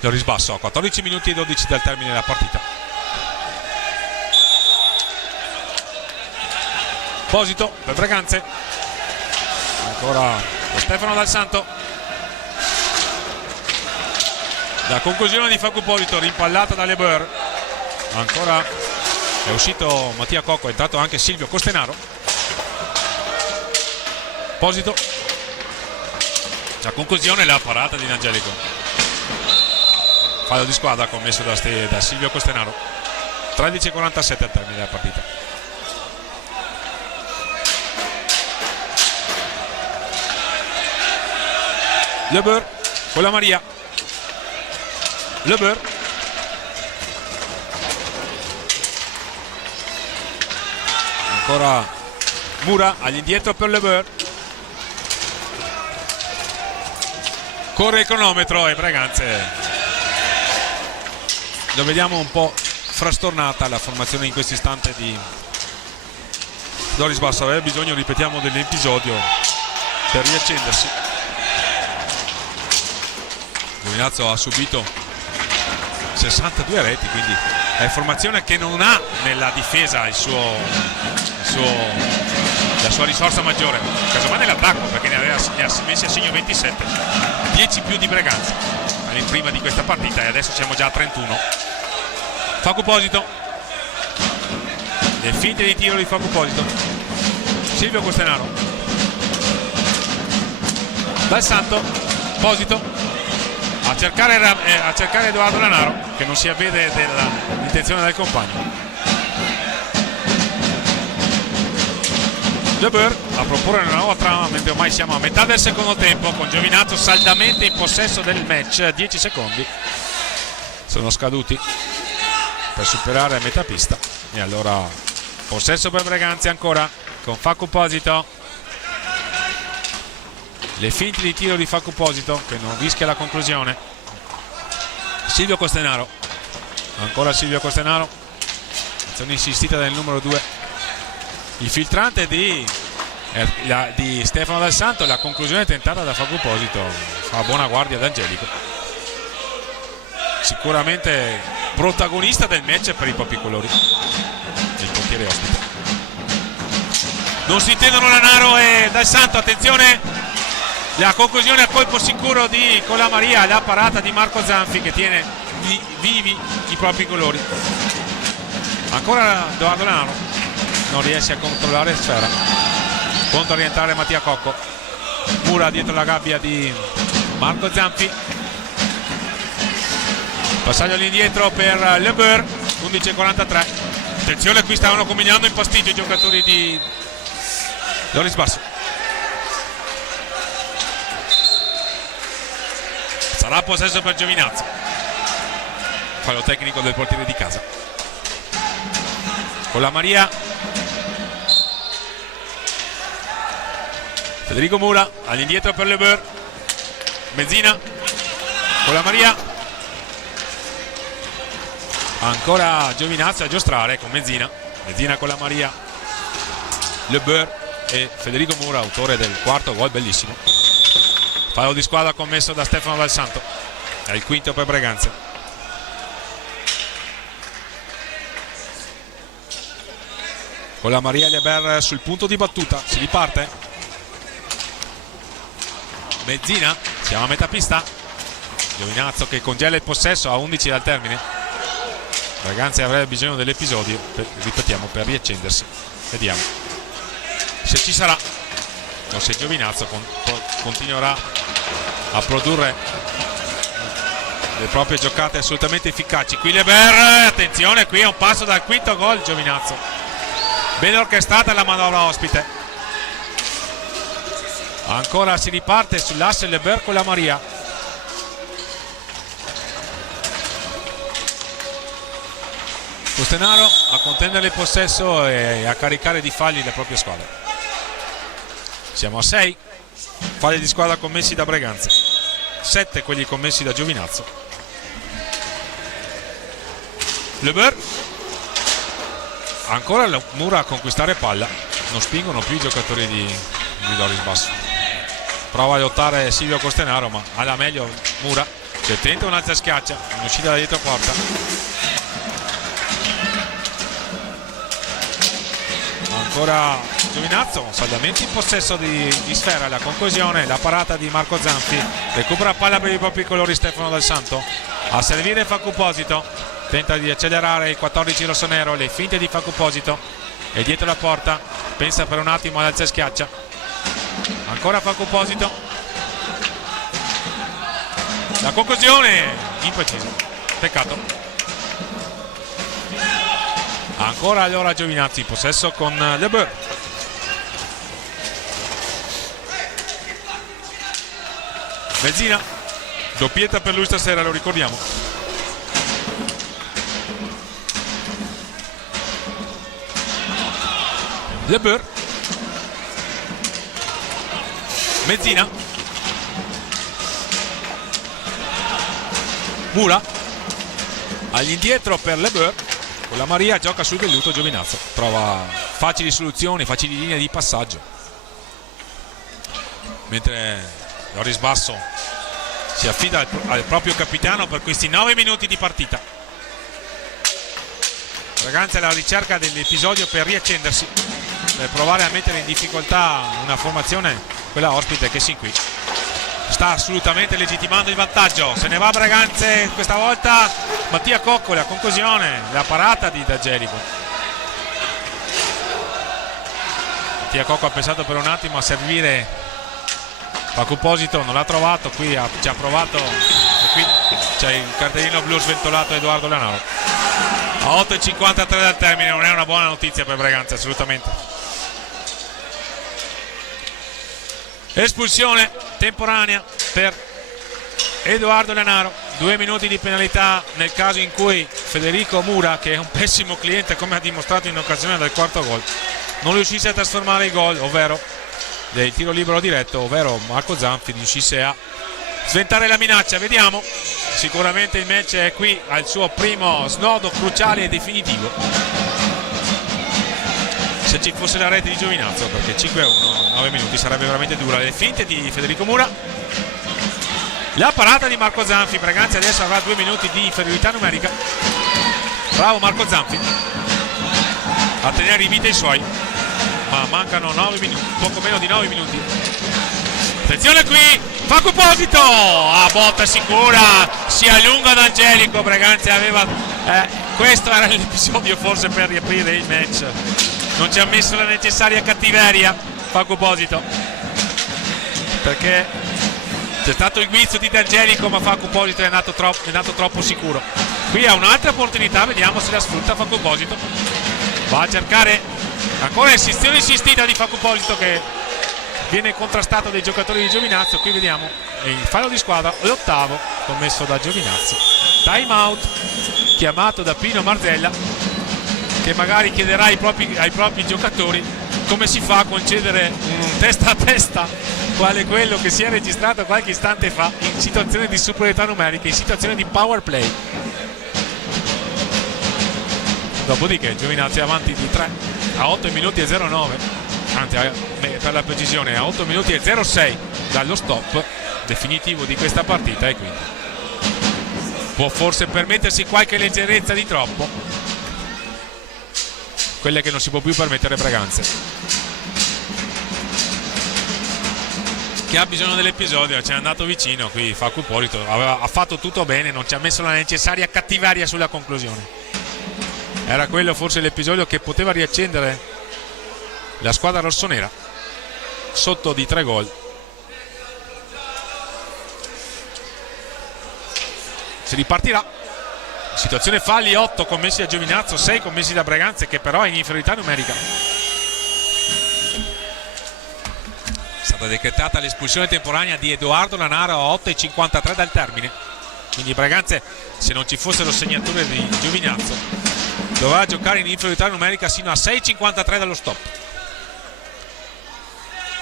Lo risbasso a 14 minuti e 12 dal termine della partita. Posito per Breganze, ancora Stefano Dal Santo, la conclusione di Facu Posito rimpallata da Le Boer, ancora è uscito Mattia Cocco, è entrato anche Silvio Costenaro. Posito, la conclusione, la parata di D'Angelico, fallo di squadra commesso da Silvio Costenaro. 13:47 al termine della partita. Le Boer con la Maria, Le Boer, ancora Mura all'indietro per Le Boer, corre il cronometro e Breganze lo vediamo un po' frastornata la formazione in questo istante di Doris Basso. Aveva bisogno, ripetiamo, dell'episodio per riaccendersi. Giovinazzo ha subito 62 reti, quindi è formazione che non ha nella difesa la sua risorsa maggiore, casomai nell'attacco, perché ne ha messi a segno 27, 10 più di Breganze prima di questa partita, e adesso siamo già a 31. Facu Posito, le finte di tiro di Facu Posito, Silvio Costenaro, Dal Santo, Posito a cercare Edoardo Lanaro, che non si avvede dell'intenzione del compagno. De Boer a proporre una nuova trama, mentre ormai siamo a metà del secondo tempo, con Giovinazzo saldamente in possesso del match. 10 secondi sono scaduti per superare metà pista, e allora possesso per Breganze ancora con Facu Posito. Le finte di tiro di Facu Posito che non rischia la conclusione. Silvio Costenaro, ancora Silvio Costenaro, azione insistita del numero 2. Il filtrante di Stefano Dal Santo, la conclusione tentata da Facu Posito fa buona guardia ad Angelico, sicuramente protagonista del match per i propri colori, il portiere ospite. Non si intendono Lanaro e Dal Santo, attenzione, la conclusione a colpo sicuro di Colamaria, la parata di Marco Zanfi che tiene vivi i propri colori. Ancora Edoardo Lanaro, non riesce a controllare Sfera, conto a rientrare Mattia Cocco. Mura dietro la gabbia di Marco Zanfi, passaggio all'indietro per Le Boer. 11:43. Attenzione, qui stavano combinando in pasticcio i giocatori di Loris Basso. Sarà possesso per Giovinazzo, fallo tecnico del portiere di casa. Con la Maria, Federico Mura all'indietro per Le Boer. Mezzina con la Maria, ancora Giovinazzo a giostrare con Mezzina con la Maria, Le Boer e Federico Mura, autore del quarto gol bellissimo. Fallo di squadra commesso da Stefano Dal Santo, è il quinto per Breganze. Con la Maria Leber sul punto di battuta, si riparte. Mezzina, siamo a metà pista. Giovinazzo che congela il possesso a 11 dal termine. Breganze avrebbe bisogno dell'episodio, ripetiamo, per riaccendersi. Vediamo se ci sarà o se Giovinazzo continuerà a produrre le proprie giocate assolutamente efficaci. Qui Leber, attenzione, qui è un passo dal quinto gol Giovinazzo. Ben orchestrata la manovra ospite. Ancora si riparte sull'asse Leber con la Maria. Costenaro a contendere il possesso e a caricare di falli la propria squadra. Siamo a 6 falli di squadra commessi da Breganze, 7 quelli commessi da Giovinazzo. Leber, ancora la Mura a conquistare palla, non spingono più i giocatori di Loris Basso. Prova a lottare Silvio Costenaro, ma alla meglio Mura che tenta un'altra schiaccia in uscita da dietro porta. Ancora Giovinazzo saldamente in possesso di Sfera, la conclusione, la parata di Marco Zanfi, recupera palla per i propri colori Stefano Dal Santo, a servire Facu Posito, tenta di accelerare il 14 rossonero, le finte di Facu Posito, è dietro la porta, pensa per un attimo all'alza schiaccia, ancora Facu Posito, la conclusione imprecisa, peccato. Ancora allora Giovinazzi in possesso con Le Boer. Mezzina, doppietta per lui stasera, lo ricordiamo. Le Boer, Mezzina, Mura all'indietro per Le Boer. Con la Maria gioca sul velluto Giovinazzo, trova facili soluzioni, facili linee di passaggio, mentre Loris Basso si affida al proprio capitano per questi 9 minuti di partita. Breganze alla ricerca dell'episodio per riaccendersi, per provare a mettere in difficoltà una formazione, quella ospite, che sin qui sta assolutamente legittimando il vantaggio. Se ne va Breganze questa volta. Mattia Cocco, la conclusione, la parata di D'Angelico. Mattia Cocco ha pensato per un attimo a servire Facu Posito, non l'ha trovato, qui ci ha provato e qui c'è il cartellino blu sventolato Edoardo Lanaro. A 8:53 dal termine, non è una buona notizia per Breganze, assolutamente. Espulsione temporanea per Edoardo Lanaro, 2 minuti di penalità nel caso in cui Federico Mura, che è un pessimo cliente come ha dimostrato in occasione del quarto gol, non riuscisse a trasformare il gol, ovvero il tiro libero diretto, ovvero Marco Zanfi riuscisse a sventare la minaccia. Vediamo, sicuramente il match è qui al suo primo snodo cruciale e definitivo, se ci fosse la rete di Giovinazzo, perché 5-1 9 minuti sarebbe veramente dura. Le finte di Federico Mura, la parata di Marco Zanfi. Braganza adesso avrà 2 minuti di inferiorità numerica. Bravo Marco Zanfi a tenere in vita i suoi, ma mancano 9 minuti, poco meno di 9 minuti. Attenzione qui, Facu Posito a botta sicura, si allunga D'Angelico. Braganza aveva questo era l'episodio forse per riaprire il match, non ci ha messo la necessaria cattiveria Facu Posito, perché c'è stato il guizzo di D'Angelico, ma Facu Posito è nato troppo sicuro. Qui ha un'altra opportunità, vediamo se la sfrutta Facu Posito. Va a cercare ancora insistita di Facu Posito, che viene contrastato dai giocatori di Giovinazzo. Qui vediamo il fallo di squadra, l'8º commesso da Giovinazzo. Time out chiamato da Pino Marzella, che magari chiederà ai propri giocatori come si fa a concedere un testa a testa quale quello che si è registrato qualche istante fa in situazione di superiorità numerica, in situazione di power play. Dopodiché Giovinazzo è avanti di 3 a 8 minuti e 09, anzi per la precisione a 8 minuti e 06 dallo stop definitivo di questa partita, e quindi può forse permettersi qualche leggerezza di troppo, quelle che non si può più permettere Braganza, che ha bisogno dell'episodio. Ci è andato vicino qui Facu Posito, ha fatto tutto bene, non ci ha messo la necessaria cattiveria sulla conclusione. Era quello forse l'episodio che poteva riaccendere la squadra rossonera sotto di 3 gol. Si ripartirà. Situazione falli, 8 commessi da Giovinazzo, 6 commessi da Braganza, che però è in inferiorità numerica. È stata decretata l'espulsione temporanea di Edoardo Lanaro a 8,53 dal termine, quindi Braganza, se non ci fossero segnature di Giovinazzo, dovrà giocare in inferiorità numerica sino a 6,53 dallo stop.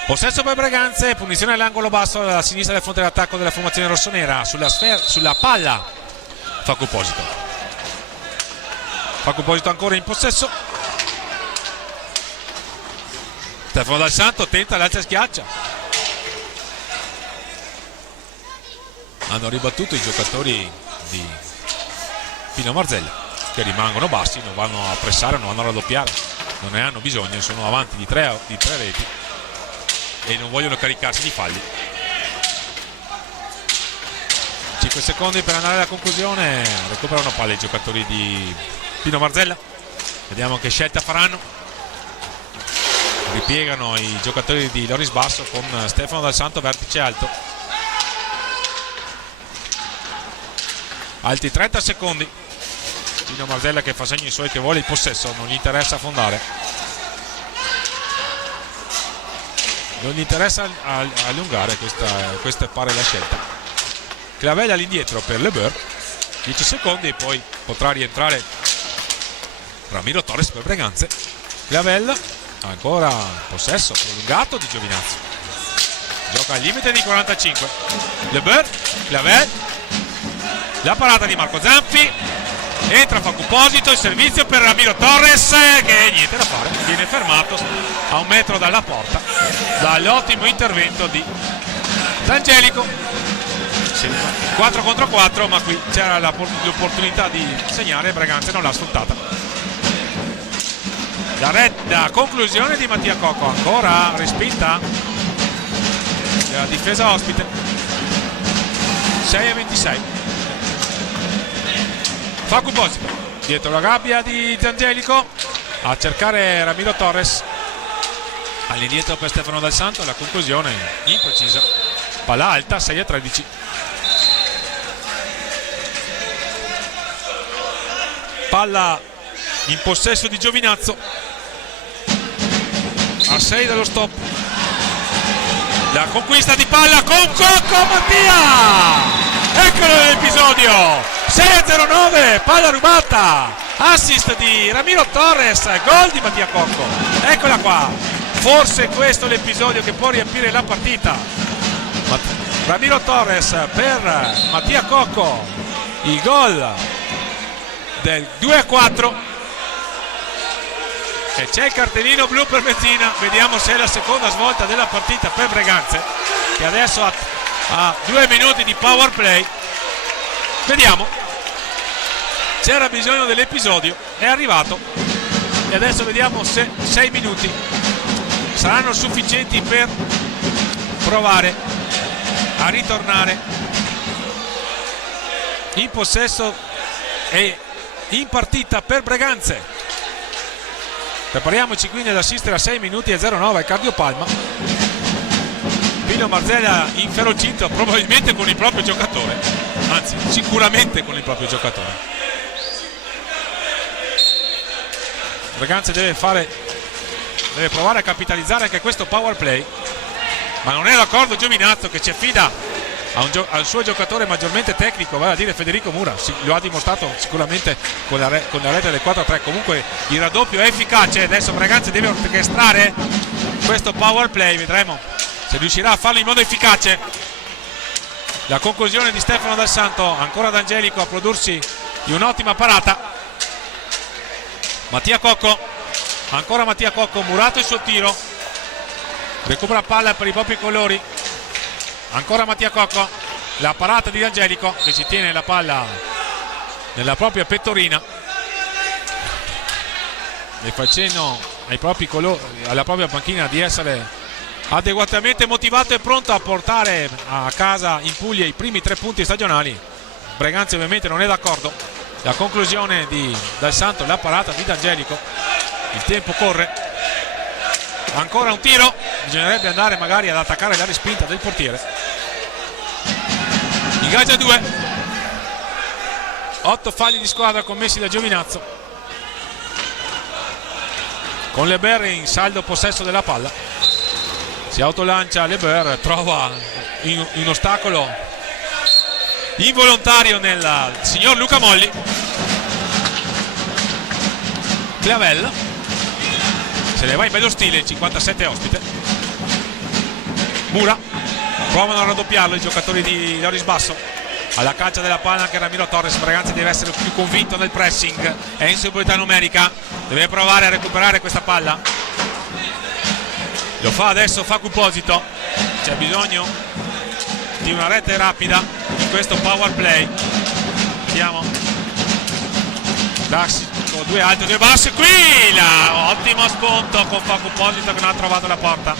Possesso per Braganza, punizione all'angolo basso alla sinistra del fronte d'attacco della formazione rossonera. Sulla palla Facu Posito. Facu Posito ancora in possesso. Stefano Dal Santo tenta l'alza schiaccia. Hanno ribattuto i giocatori di Pino Marzella, che rimangono bassi, non vanno a pressare, non vanno a raddoppiare, non ne hanno bisogno, sono avanti di 3 reti e non vogliono caricarsi di falli. 5 secondi per andare alla conclusione. Recuperano palla i giocatori di Pino Marzella, vediamo che scelta faranno. Ripiegano i giocatori di Loris Basso con Stefano Dal Santo vertice alto. Altri 30 secondi. Pino Marzella che fa segni ai suoi che vuole il possesso, non gli interessa affondare, non gli interessa allungare, questa pare la scelta. Clavella all'indietro per Le Boer, 10 secondi e poi potrà rientrare Ramiro Torres per Braganza. Clavella ancora possesso prolungato di Giovinazzo, gioca al limite di 45. Le Boer, Clavella, la parata di Marco Zanfi, entra Facu Posito, il servizio per Ramiro Torres, che niente da fare, viene fermato a 1 metro dalla porta dall'ottimo intervento di D'Angelico. 4 contro 4, ma qui c'era l'opportunità di segnare, Braganza non l'ha sfruttata. La conclusione di Mattia Cocco, ancora respinta della difesa ospite. 6-26. Facu Posito dietro la gabbia di D'Angelico a cercare Ramiro Torres, all'indietro per Stefano Dal Santo. La conclusione imprecisa, palla alta, 6-13. Palla in possesso di Giovinazzo a 6 dallo stop. La conquista di palla con Cocco Mattia! Eccolo l'episodio! 6-0-9, palla rubata! Assist di Ramiro Torres, gol di Mattia Cocco. Eccola qua! Forse questo è l'episodio che può riempire la partita. Ramiro Torres per Mattia Cocco, il gol del 2-4. E c'è il cartellino blu per Messina. Vediamo se è la seconda svolta della partita per Breganze, che adesso ha 2 minuti di power play. Vediamo, c'era bisogno dell'episodio, è arrivato, e adesso vediamo se 6 minuti saranno sufficienti per provare a ritornare in possesso e in partita per Breganze. Prepariamoci quindi ad assistere a 6 minuti e 0-9 al cardiopalma. Pino Marzella inferocito, probabilmente con il proprio giocatore, anzi sicuramente con il proprio giocatore. Breganze deve provare a capitalizzare anche questo power play, ma non è d'accordo Giovinazzo, che ci affida al suo giocatore maggiormente tecnico, vale a dire Federico Mura. Lo ha dimostrato sicuramente con la rete del 4-3. Comunque il raddoppio è efficace. Adesso Breganze deve orchestrare questo power play, vedremo se riuscirà a farlo in modo efficace. La conclusione di Stefano Dal Santo, ancora D'Angelico a prodursi di un'ottima parata. Mattia Cocco, ancora Mattia Cocco, murato il suo tiro, recupera palla per i propri colori. Ancora Mattia Cocco, la parata di D'Angelico che si tiene la palla nella propria pettorina e facendo ai propri colori, alla propria panchina, di essere adeguatamente motivato e pronto a portare a casa in Puglia i primi 3 punti stagionali. Breganze ovviamente non è d'accordo. La conclusione di Dal Santo, la parata di D'Angelico, il tempo corre, ancora un tiro, bisognerebbe andare magari ad attaccare la respinta del portiere. Ingaggia 2, 8 falli di squadra commessi da Giovinazzo, con Leber in saldo possesso della palla. Si autolancia Leber, trova un ostacolo involontario nel signor Luca Molli. Clavel se ne va in bello stile, il 57 ospite. Mura, provano a raddoppiarlo i giocatori di Loris Basso. Alla caccia della palla anche Ramiro Torres. Breganze deve essere più convinto nel pressing, è in superiorità numerica, deve provare a recuperare questa palla. Lo fa adesso Facu Posito. C'è bisogno di una rete rapida in questo power play. Vediamo, Dax con 2 alti, 2 bassi, qui ottimo spunto con Facu Posito che non ha trovato la porta.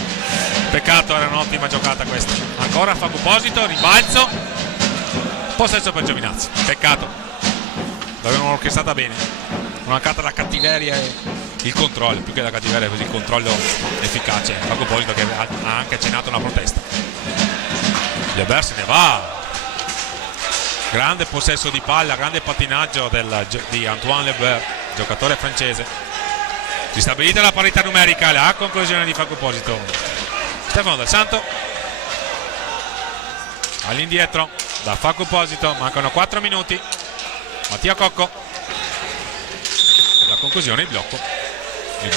Peccato, era un'ottima giocata questa. Ancora Facu Posito, rimbalzo, possesso per Giovinazzo. Peccato, l'avevano orchestrata bene, mancata la cattiveria e il controllo, più che la cattiveria, così il controllo efficace. Facu Posito che ha anche accennato una protesta. Leber se ne va. Grande possesso di palla, grande pattinaggio di Antoine Leber, giocatore francese. Ristabilita la parità numerica, la conclusione di Facu Posito. Stefano Dal Santo all'indietro da Facu Posito, mancano 4 minuti. Mattia Cocco, la conclusione, il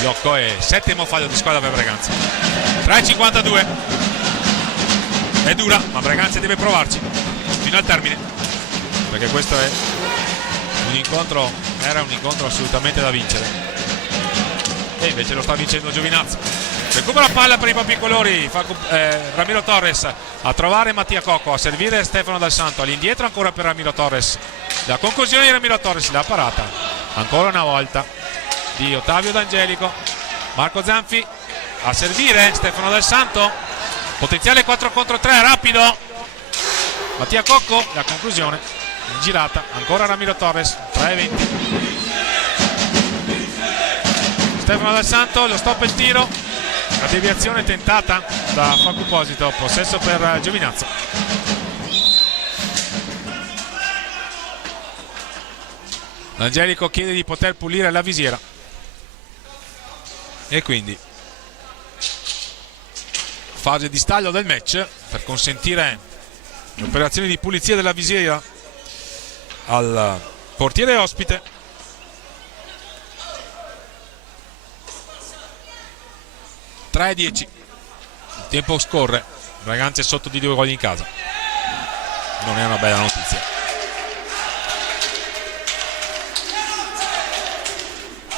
blocco è 7° fallo di squadra per Breganze. 3:52, è dura, ma Breganze deve provarci fino al termine, perché questo è era un incontro assolutamente da vincere, e invece lo sta vincendo Giovinazzo. Recupera palla per i propri colori Ramiro Torres, a trovare Mattia Cocco, a servire Stefano Dal Santo, all'indietro ancora per Ramiro Torres. La conclusione di Ramiro Torres, la parata ancora una volta di Ottavio D'Angelico. Marco Zanfi a servire Stefano Dal Santo, potenziale 4 contro 3, rapido Mattia Cocco, la conclusione in girata ancora Ramiro Torres. 3:20, Stefano Dal Santo, lo stop e il tiro, la deviazione tentata da Facu Posito, possesso per Giovinazzo. D'Angelico chiede di poter pulire la visiera e quindi fase di staglio del match per consentire le operazioni di pulizia della visiera al portiere ospite. (3:10) il tempo scorre, Braganza è sotto di 2 gol in casa, non è una bella notizia.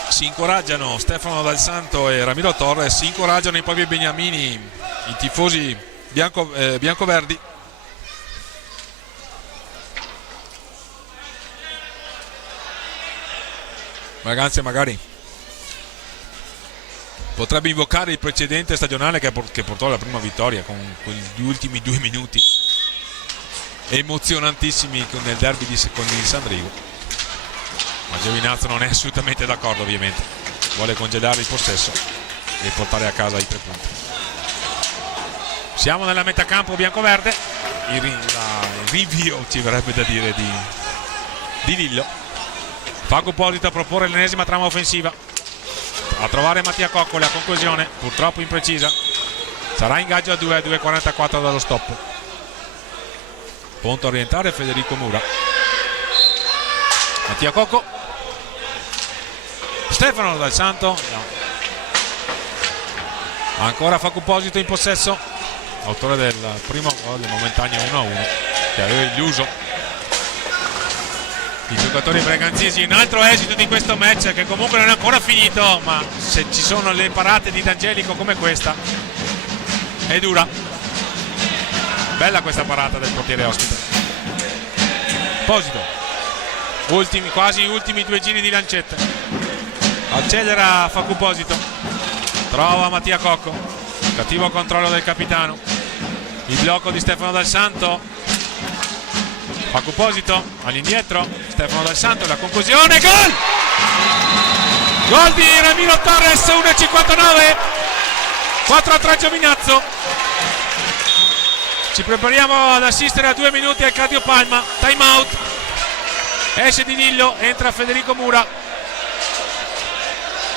Si incoraggiano Stefano Dal Santo e Ramiro Torres, si incoraggiano i propri beniamini, i tifosi biancoverdi. Braganza magari potrebbe invocare il precedente stagionale che portò alla prima vittoria con gli ultimi 2 minuti emozionantissimi nel derby con il Sandrigo. Ma Giovinazzo non è assolutamente d'accordo, ovviamente vuole congelare il possesso e portare a casa i 3 punti. Siamo nella metà campo biancoverde, il rinvio ci verrebbe da dire di Lillo. Fago Posito a proporre l'ennesima trama offensiva, a trovare Mattia Cocco, la conclusione purtroppo imprecisa, sarà ingaggio a 2:44 dallo stop. Punto a orientare Federico Mura. Mattia Cocco, Stefano Dal Santo, no. Ancora Fago Posito in possesso, autore del primo gol momentaneo 1-1 che aveva illuso i giocatori breganzesi. Un altro esito di questo match che comunque non è ancora finito, ma se ci sono le parate di D'Angelico come questa è dura. Bella questa parata del portiere ospite. Posito, quasi ultimi 2 giri di lancette, accelera Facu Posito, trova Mattia Cocco, cattivo controllo del capitano, il blocco di Stefano Dal Santo. Facu Posito all'indietro, Stefano Dal Santo, la conclusione, gol! Gol di Ramiro Torres, 1:59, 4-3 Giovinazzo. Ci prepariamo ad assistere a 2 minuti al Cadio Palma, time out, esce Di Lillo, entra Federico Mura,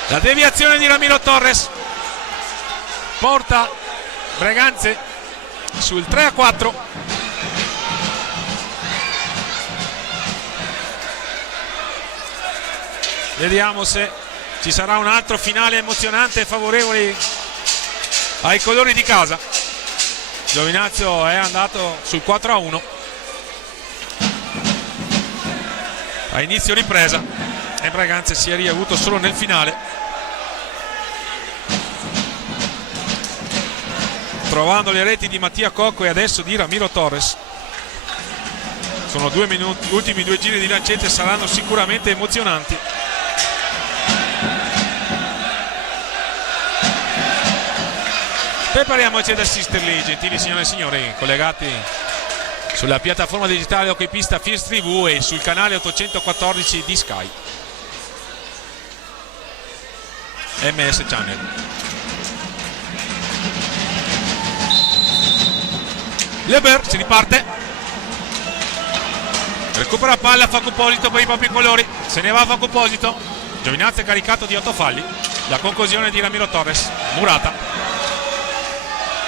la deviazione di Ramiro Torres porta Breganze sul 3-4. Vediamo se ci sarà un altro finale emozionante favorevole ai colori di casa. Giovinazzo è andato sul 4-1 a inizio ripresa e Braganza si è riavuto solo nel finale, trovando le reti di Mattia Cocco e adesso di Ramiro Torres. Sono 2 minuti, ultimi 2 giri di lancette saranno sicuramente emozionanti. Prepariamoci ad assisterli, gentili signore e signori, collegati sulla piattaforma digitale Hockeypista First TV e sul canale 814 di Sky MS Channel. Leber, si riparte, recupera palla Facu Posito per i propri colori, se ne va Facu Posito. Giovinazzo è caricato di 8 falli, la conclusione di Ramiro Torres, murata.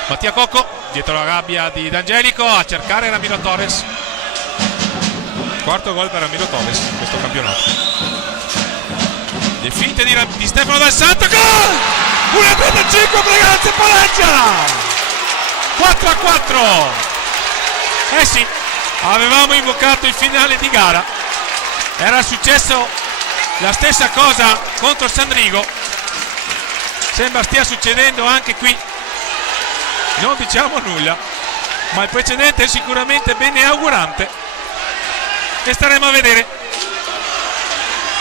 Mattia Cocco dietro la gabbia di D'Angelico a cercare Ramiro Torres. Quarto gol per Ramiro Torres in questo campionato. Le finte di Stefano Dal Santo, gol! 1:35 Braganza pareggia 4-4. Eh sì, avevamo invocato il finale di gara, era successo la stessa cosa contro il Sandrigo, sembra stia succedendo anche qui. Non diciamo nulla, ma il precedente è sicuramente bene augurante e staremo a vedere.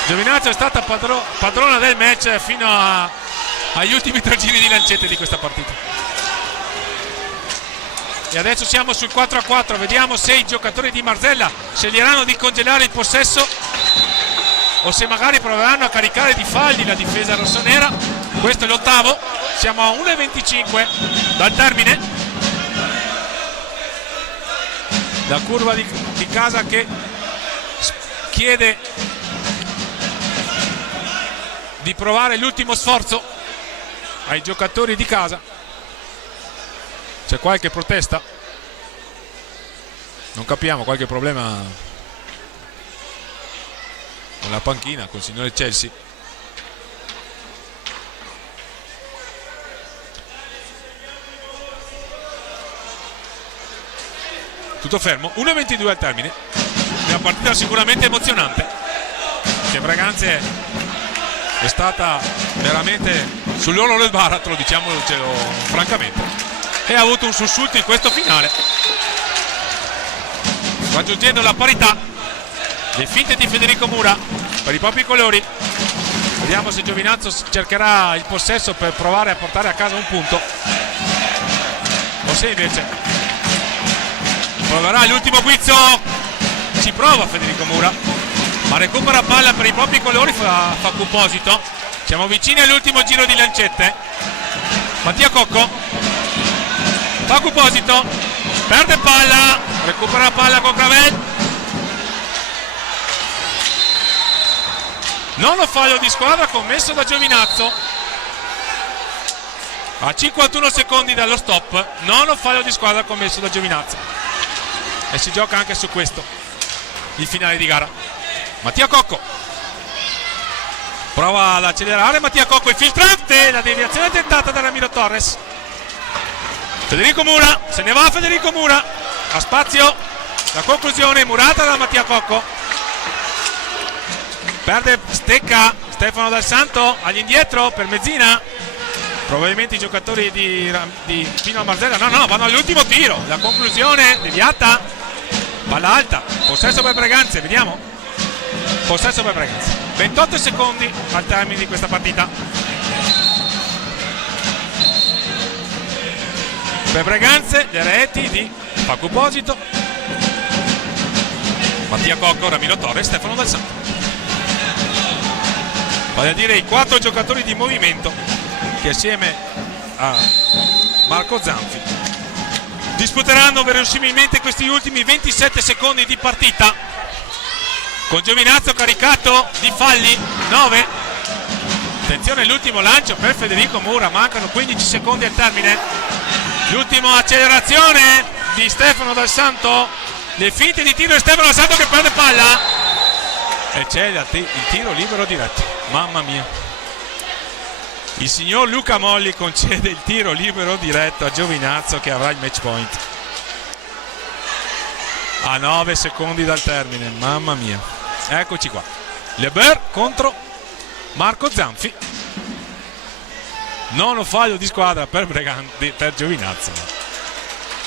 Giovinazzo è stata padrona del match fino agli ultimi 3 giri di lancette di questa partita. E adesso siamo sul 4-4, vediamo se i giocatori di Marzella sceglieranno di congelare il possesso o se magari proveranno a caricare di falli la difesa rossonera. Questo è l'8º, siamo a 1:25 dal termine. La curva di casa che chiede di provare l'ultimo sforzo ai giocatori di casa. C'è qualche protesta? Non capiamo, qualche problema con la panchina, con il signore Chelsea. Tutto fermo, 1:22 al termine. Una partita sicuramente emozionante, che Breganze è stata veramente sull'orlo del baratro, diciamocelo francamente, e ha avuto un sussulto in questo finale, raggiungendo la parità. Le finte di Federico Mura per i propri colori. Vediamo se Giovinazzo cercherà il possesso per provare a portare a casa un punto, o se invece proverà l'ultimo guizzo. Ci prova Federico Mura, ma recupera palla per i propri colori Facuposito. Siamo vicini all'ultimo giro di lancette. Mattia Cocco, Facuposito perde palla, recupera la palla con Gravel. Nono fallo di squadra commesso da Giovinazzo a 51 secondi dallo stop. Nono fallo di squadra commesso da Giovinazzo, e si gioca anche su questo il finale di gara. Mattia Cocco prova ad accelerare, Mattia Cocco il filtrante, la deviazione tentata da Ramiro Torres. Federico Mura, se ne va Federico Mura, ha spazio, la conclusione murata da Mattia Cocco. Perde stecca Stefano Dal Santo, all'indietro per Mezzina. Probabilmente i giocatori di Pino Marzella no, vanno all'ultimo tiro, la conclusione deviata, palla alta, possesso per Breganze, vediamo, possesso per Breganze. 28 secondi al termine di questa partita. Per Breganze le reti di Facuposito, Mattia Cocco, Ramiro Torres, Stefano Dal Santo. Vale a dire i 4 giocatori di movimento che assieme a Marco Zanfi disputeranno verosimilmente questi ultimi 27 secondi di partita, con Giovinazzo caricato di falli 9. Attenzione, l'ultimo lancio per Federico Mura, mancano 15 secondi al termine. L'ultima accelerazione di Stefano Dal Santo, le finte di tiro di Stefano Dal Santo che perde palla, e c'è il tiro libero diretto. Mamma mia, il signor Luca Molli concede il tiro libero diretto a Giovinazzo, che avrà il match point a 9 secondi dal termine. Mamma mia, eccoci qua, Leber contro Marco Zanfi. Nono fallo di squadra per Giovinazzo.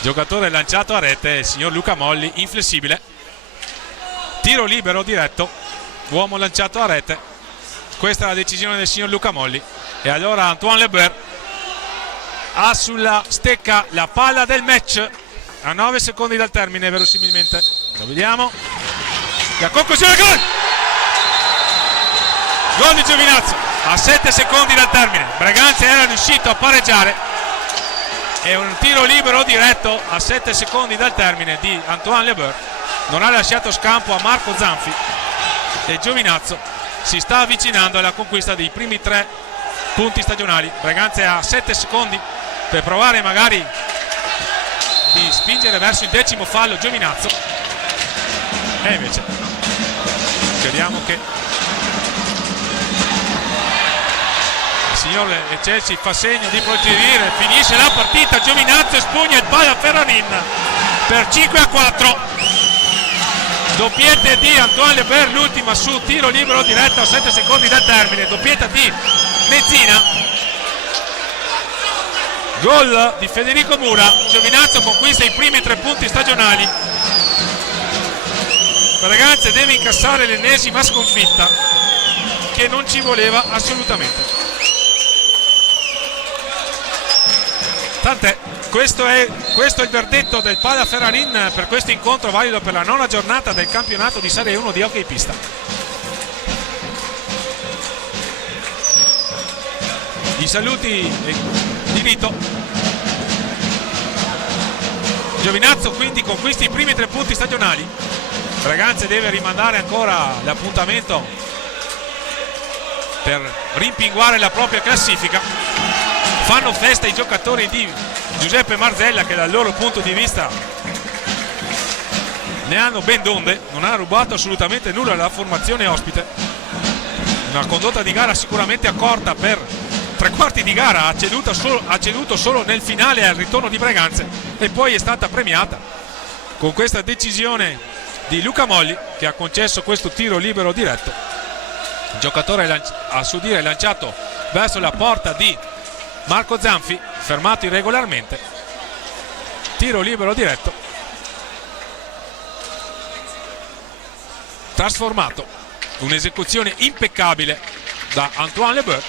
Giocatore lanciato a rete, il signor Luca Molli, inflessibile. Tiro libero diretto, uomo lanciato a rete. Questa è la decisione del signor Luca Molli, e allora Antoine Leber ha sulla stecca la palla del match a 9 secondi dal termine, verosimilmente. Lo vediamo, la conclusione, gol di Giovinazzo a 7 secondi dal termine. Breganze era riuscito a pareggiare, e un tiro libero diretto a 7 secondi dal termine di Antoine Leber non ha lasciato scampo a Marco Zanfi, e Giovinazzo si sta avvicinando alla conquista dei primi 3 punti stagionali. Breganze ha 7 secondi per provare magari di spingere verso il 10° fallo Giovinazzo, e invece speriamo che il signor Chelsea fa segno di proseguire. Finisce la partita, Giovinazzo espugna il palla a Ferrarin per 5-4. Doppietta di Antoine Leber, l'ultima su tiro libero diretto a 7 secondi dal termine. Doppietta di Mezzina, gol di Federico Mura. Giovinazzo conquista i primi 3 punti stagionali. Breganze deve incassare l'ennesima sconfitta, che non ci voleva assolutamente. Tant'è, questo è il verdetto del Pala Ferrarin per questo incontro valido per la 9ª giornata del campionato di Serie 1 di hockey pista. I saluti di rito. Giovinazzo quindi conquista i primi 3 punti stagionali. Breganze deve rimandare ancora l'appuntamento per rimpinguare la propria classifica. Fanno festa i giocatori di Giuseppe Marzella, che dal loro punto di vista ne hanno ben donde, non ha rubato assolutamente nulla alla formazione ospite. Una condotta di gara sicuramente accorta per tre quarti di gara, ha ceduto solo nel finale al ritorno di Breganze e poi è stata premiata con questa decisione di Luca Molli, che ha concesso questo tiro libero diretto. Il giocatore a suo dire lanciato verso la porta di Marco Zanfi, fermato irregolarmente. Tiro libero diretto trasformato, un'esecuzione impeccabile da Antoine Lebeur,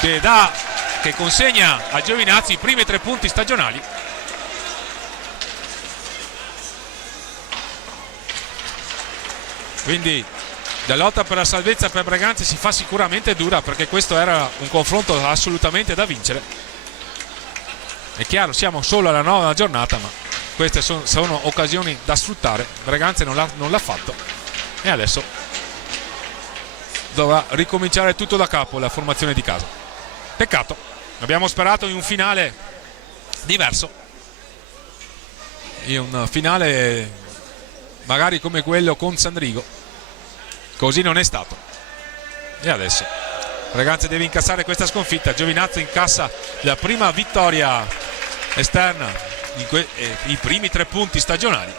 che consegna a Giovinazzi i primi 3 punti stagionali. Quindi la lotta per la salvezza per Breganze si fa sicuramente dura, perché questo era un confronto assolutamente da vincere. È chiaro, siamo solo alla 9ª giornata, ma queste sono occasioni da sfruttare. Breganze non l'ha fatto e adesso dovrà ricominciare tutto da capo la formazione di casa. Peccato, abbiamo sperato in un finale diverso, in un finale magari come quello con Sandrigo. Così non è stato e adesso Breganze deve incassare questa sconfitta. Giovinazzi incassa la prima vittoria esterna, i primi 3 punti stagionali,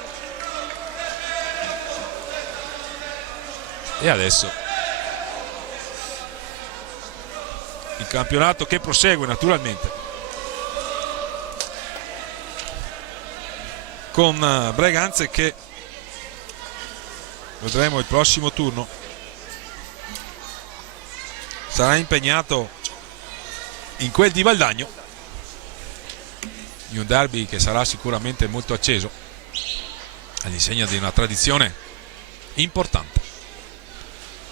e adesso il campionato che prosegue naturalmente con Breganze, che vedremo il prossimo turno sarà impegnato in quel di Valdagno, in un derby che sarà sicuramente molto acceso, all'insegna di una tradizione importante.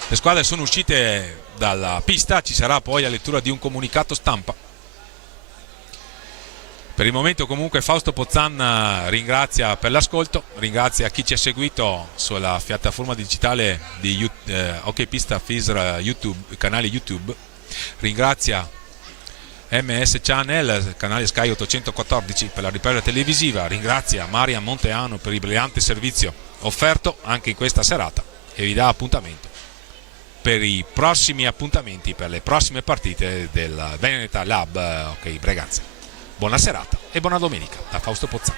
Le squadre sono uscite dalla pista, ci sarà poi la lettura di un comunicato stampa. Per il momento comunque Fausto Pozzan ringrazia per l'ascolto, ringrazia chi ci ha seguito sulla piattaforma digitale di Hockey Pista FISR YouTube, canale YouTube, ringrazia MS Channel, canale Sky 814 per la ripresa televisiva, ringrazia Marian Monteano per il brillante servizio offerto anche in questa serata e vi dà appuntamento per i prossimi appuntamenti, per le prossime partite del Veneta Lab Hockey Breganze. Buona serata e buona domenica da Fausto Pozzan.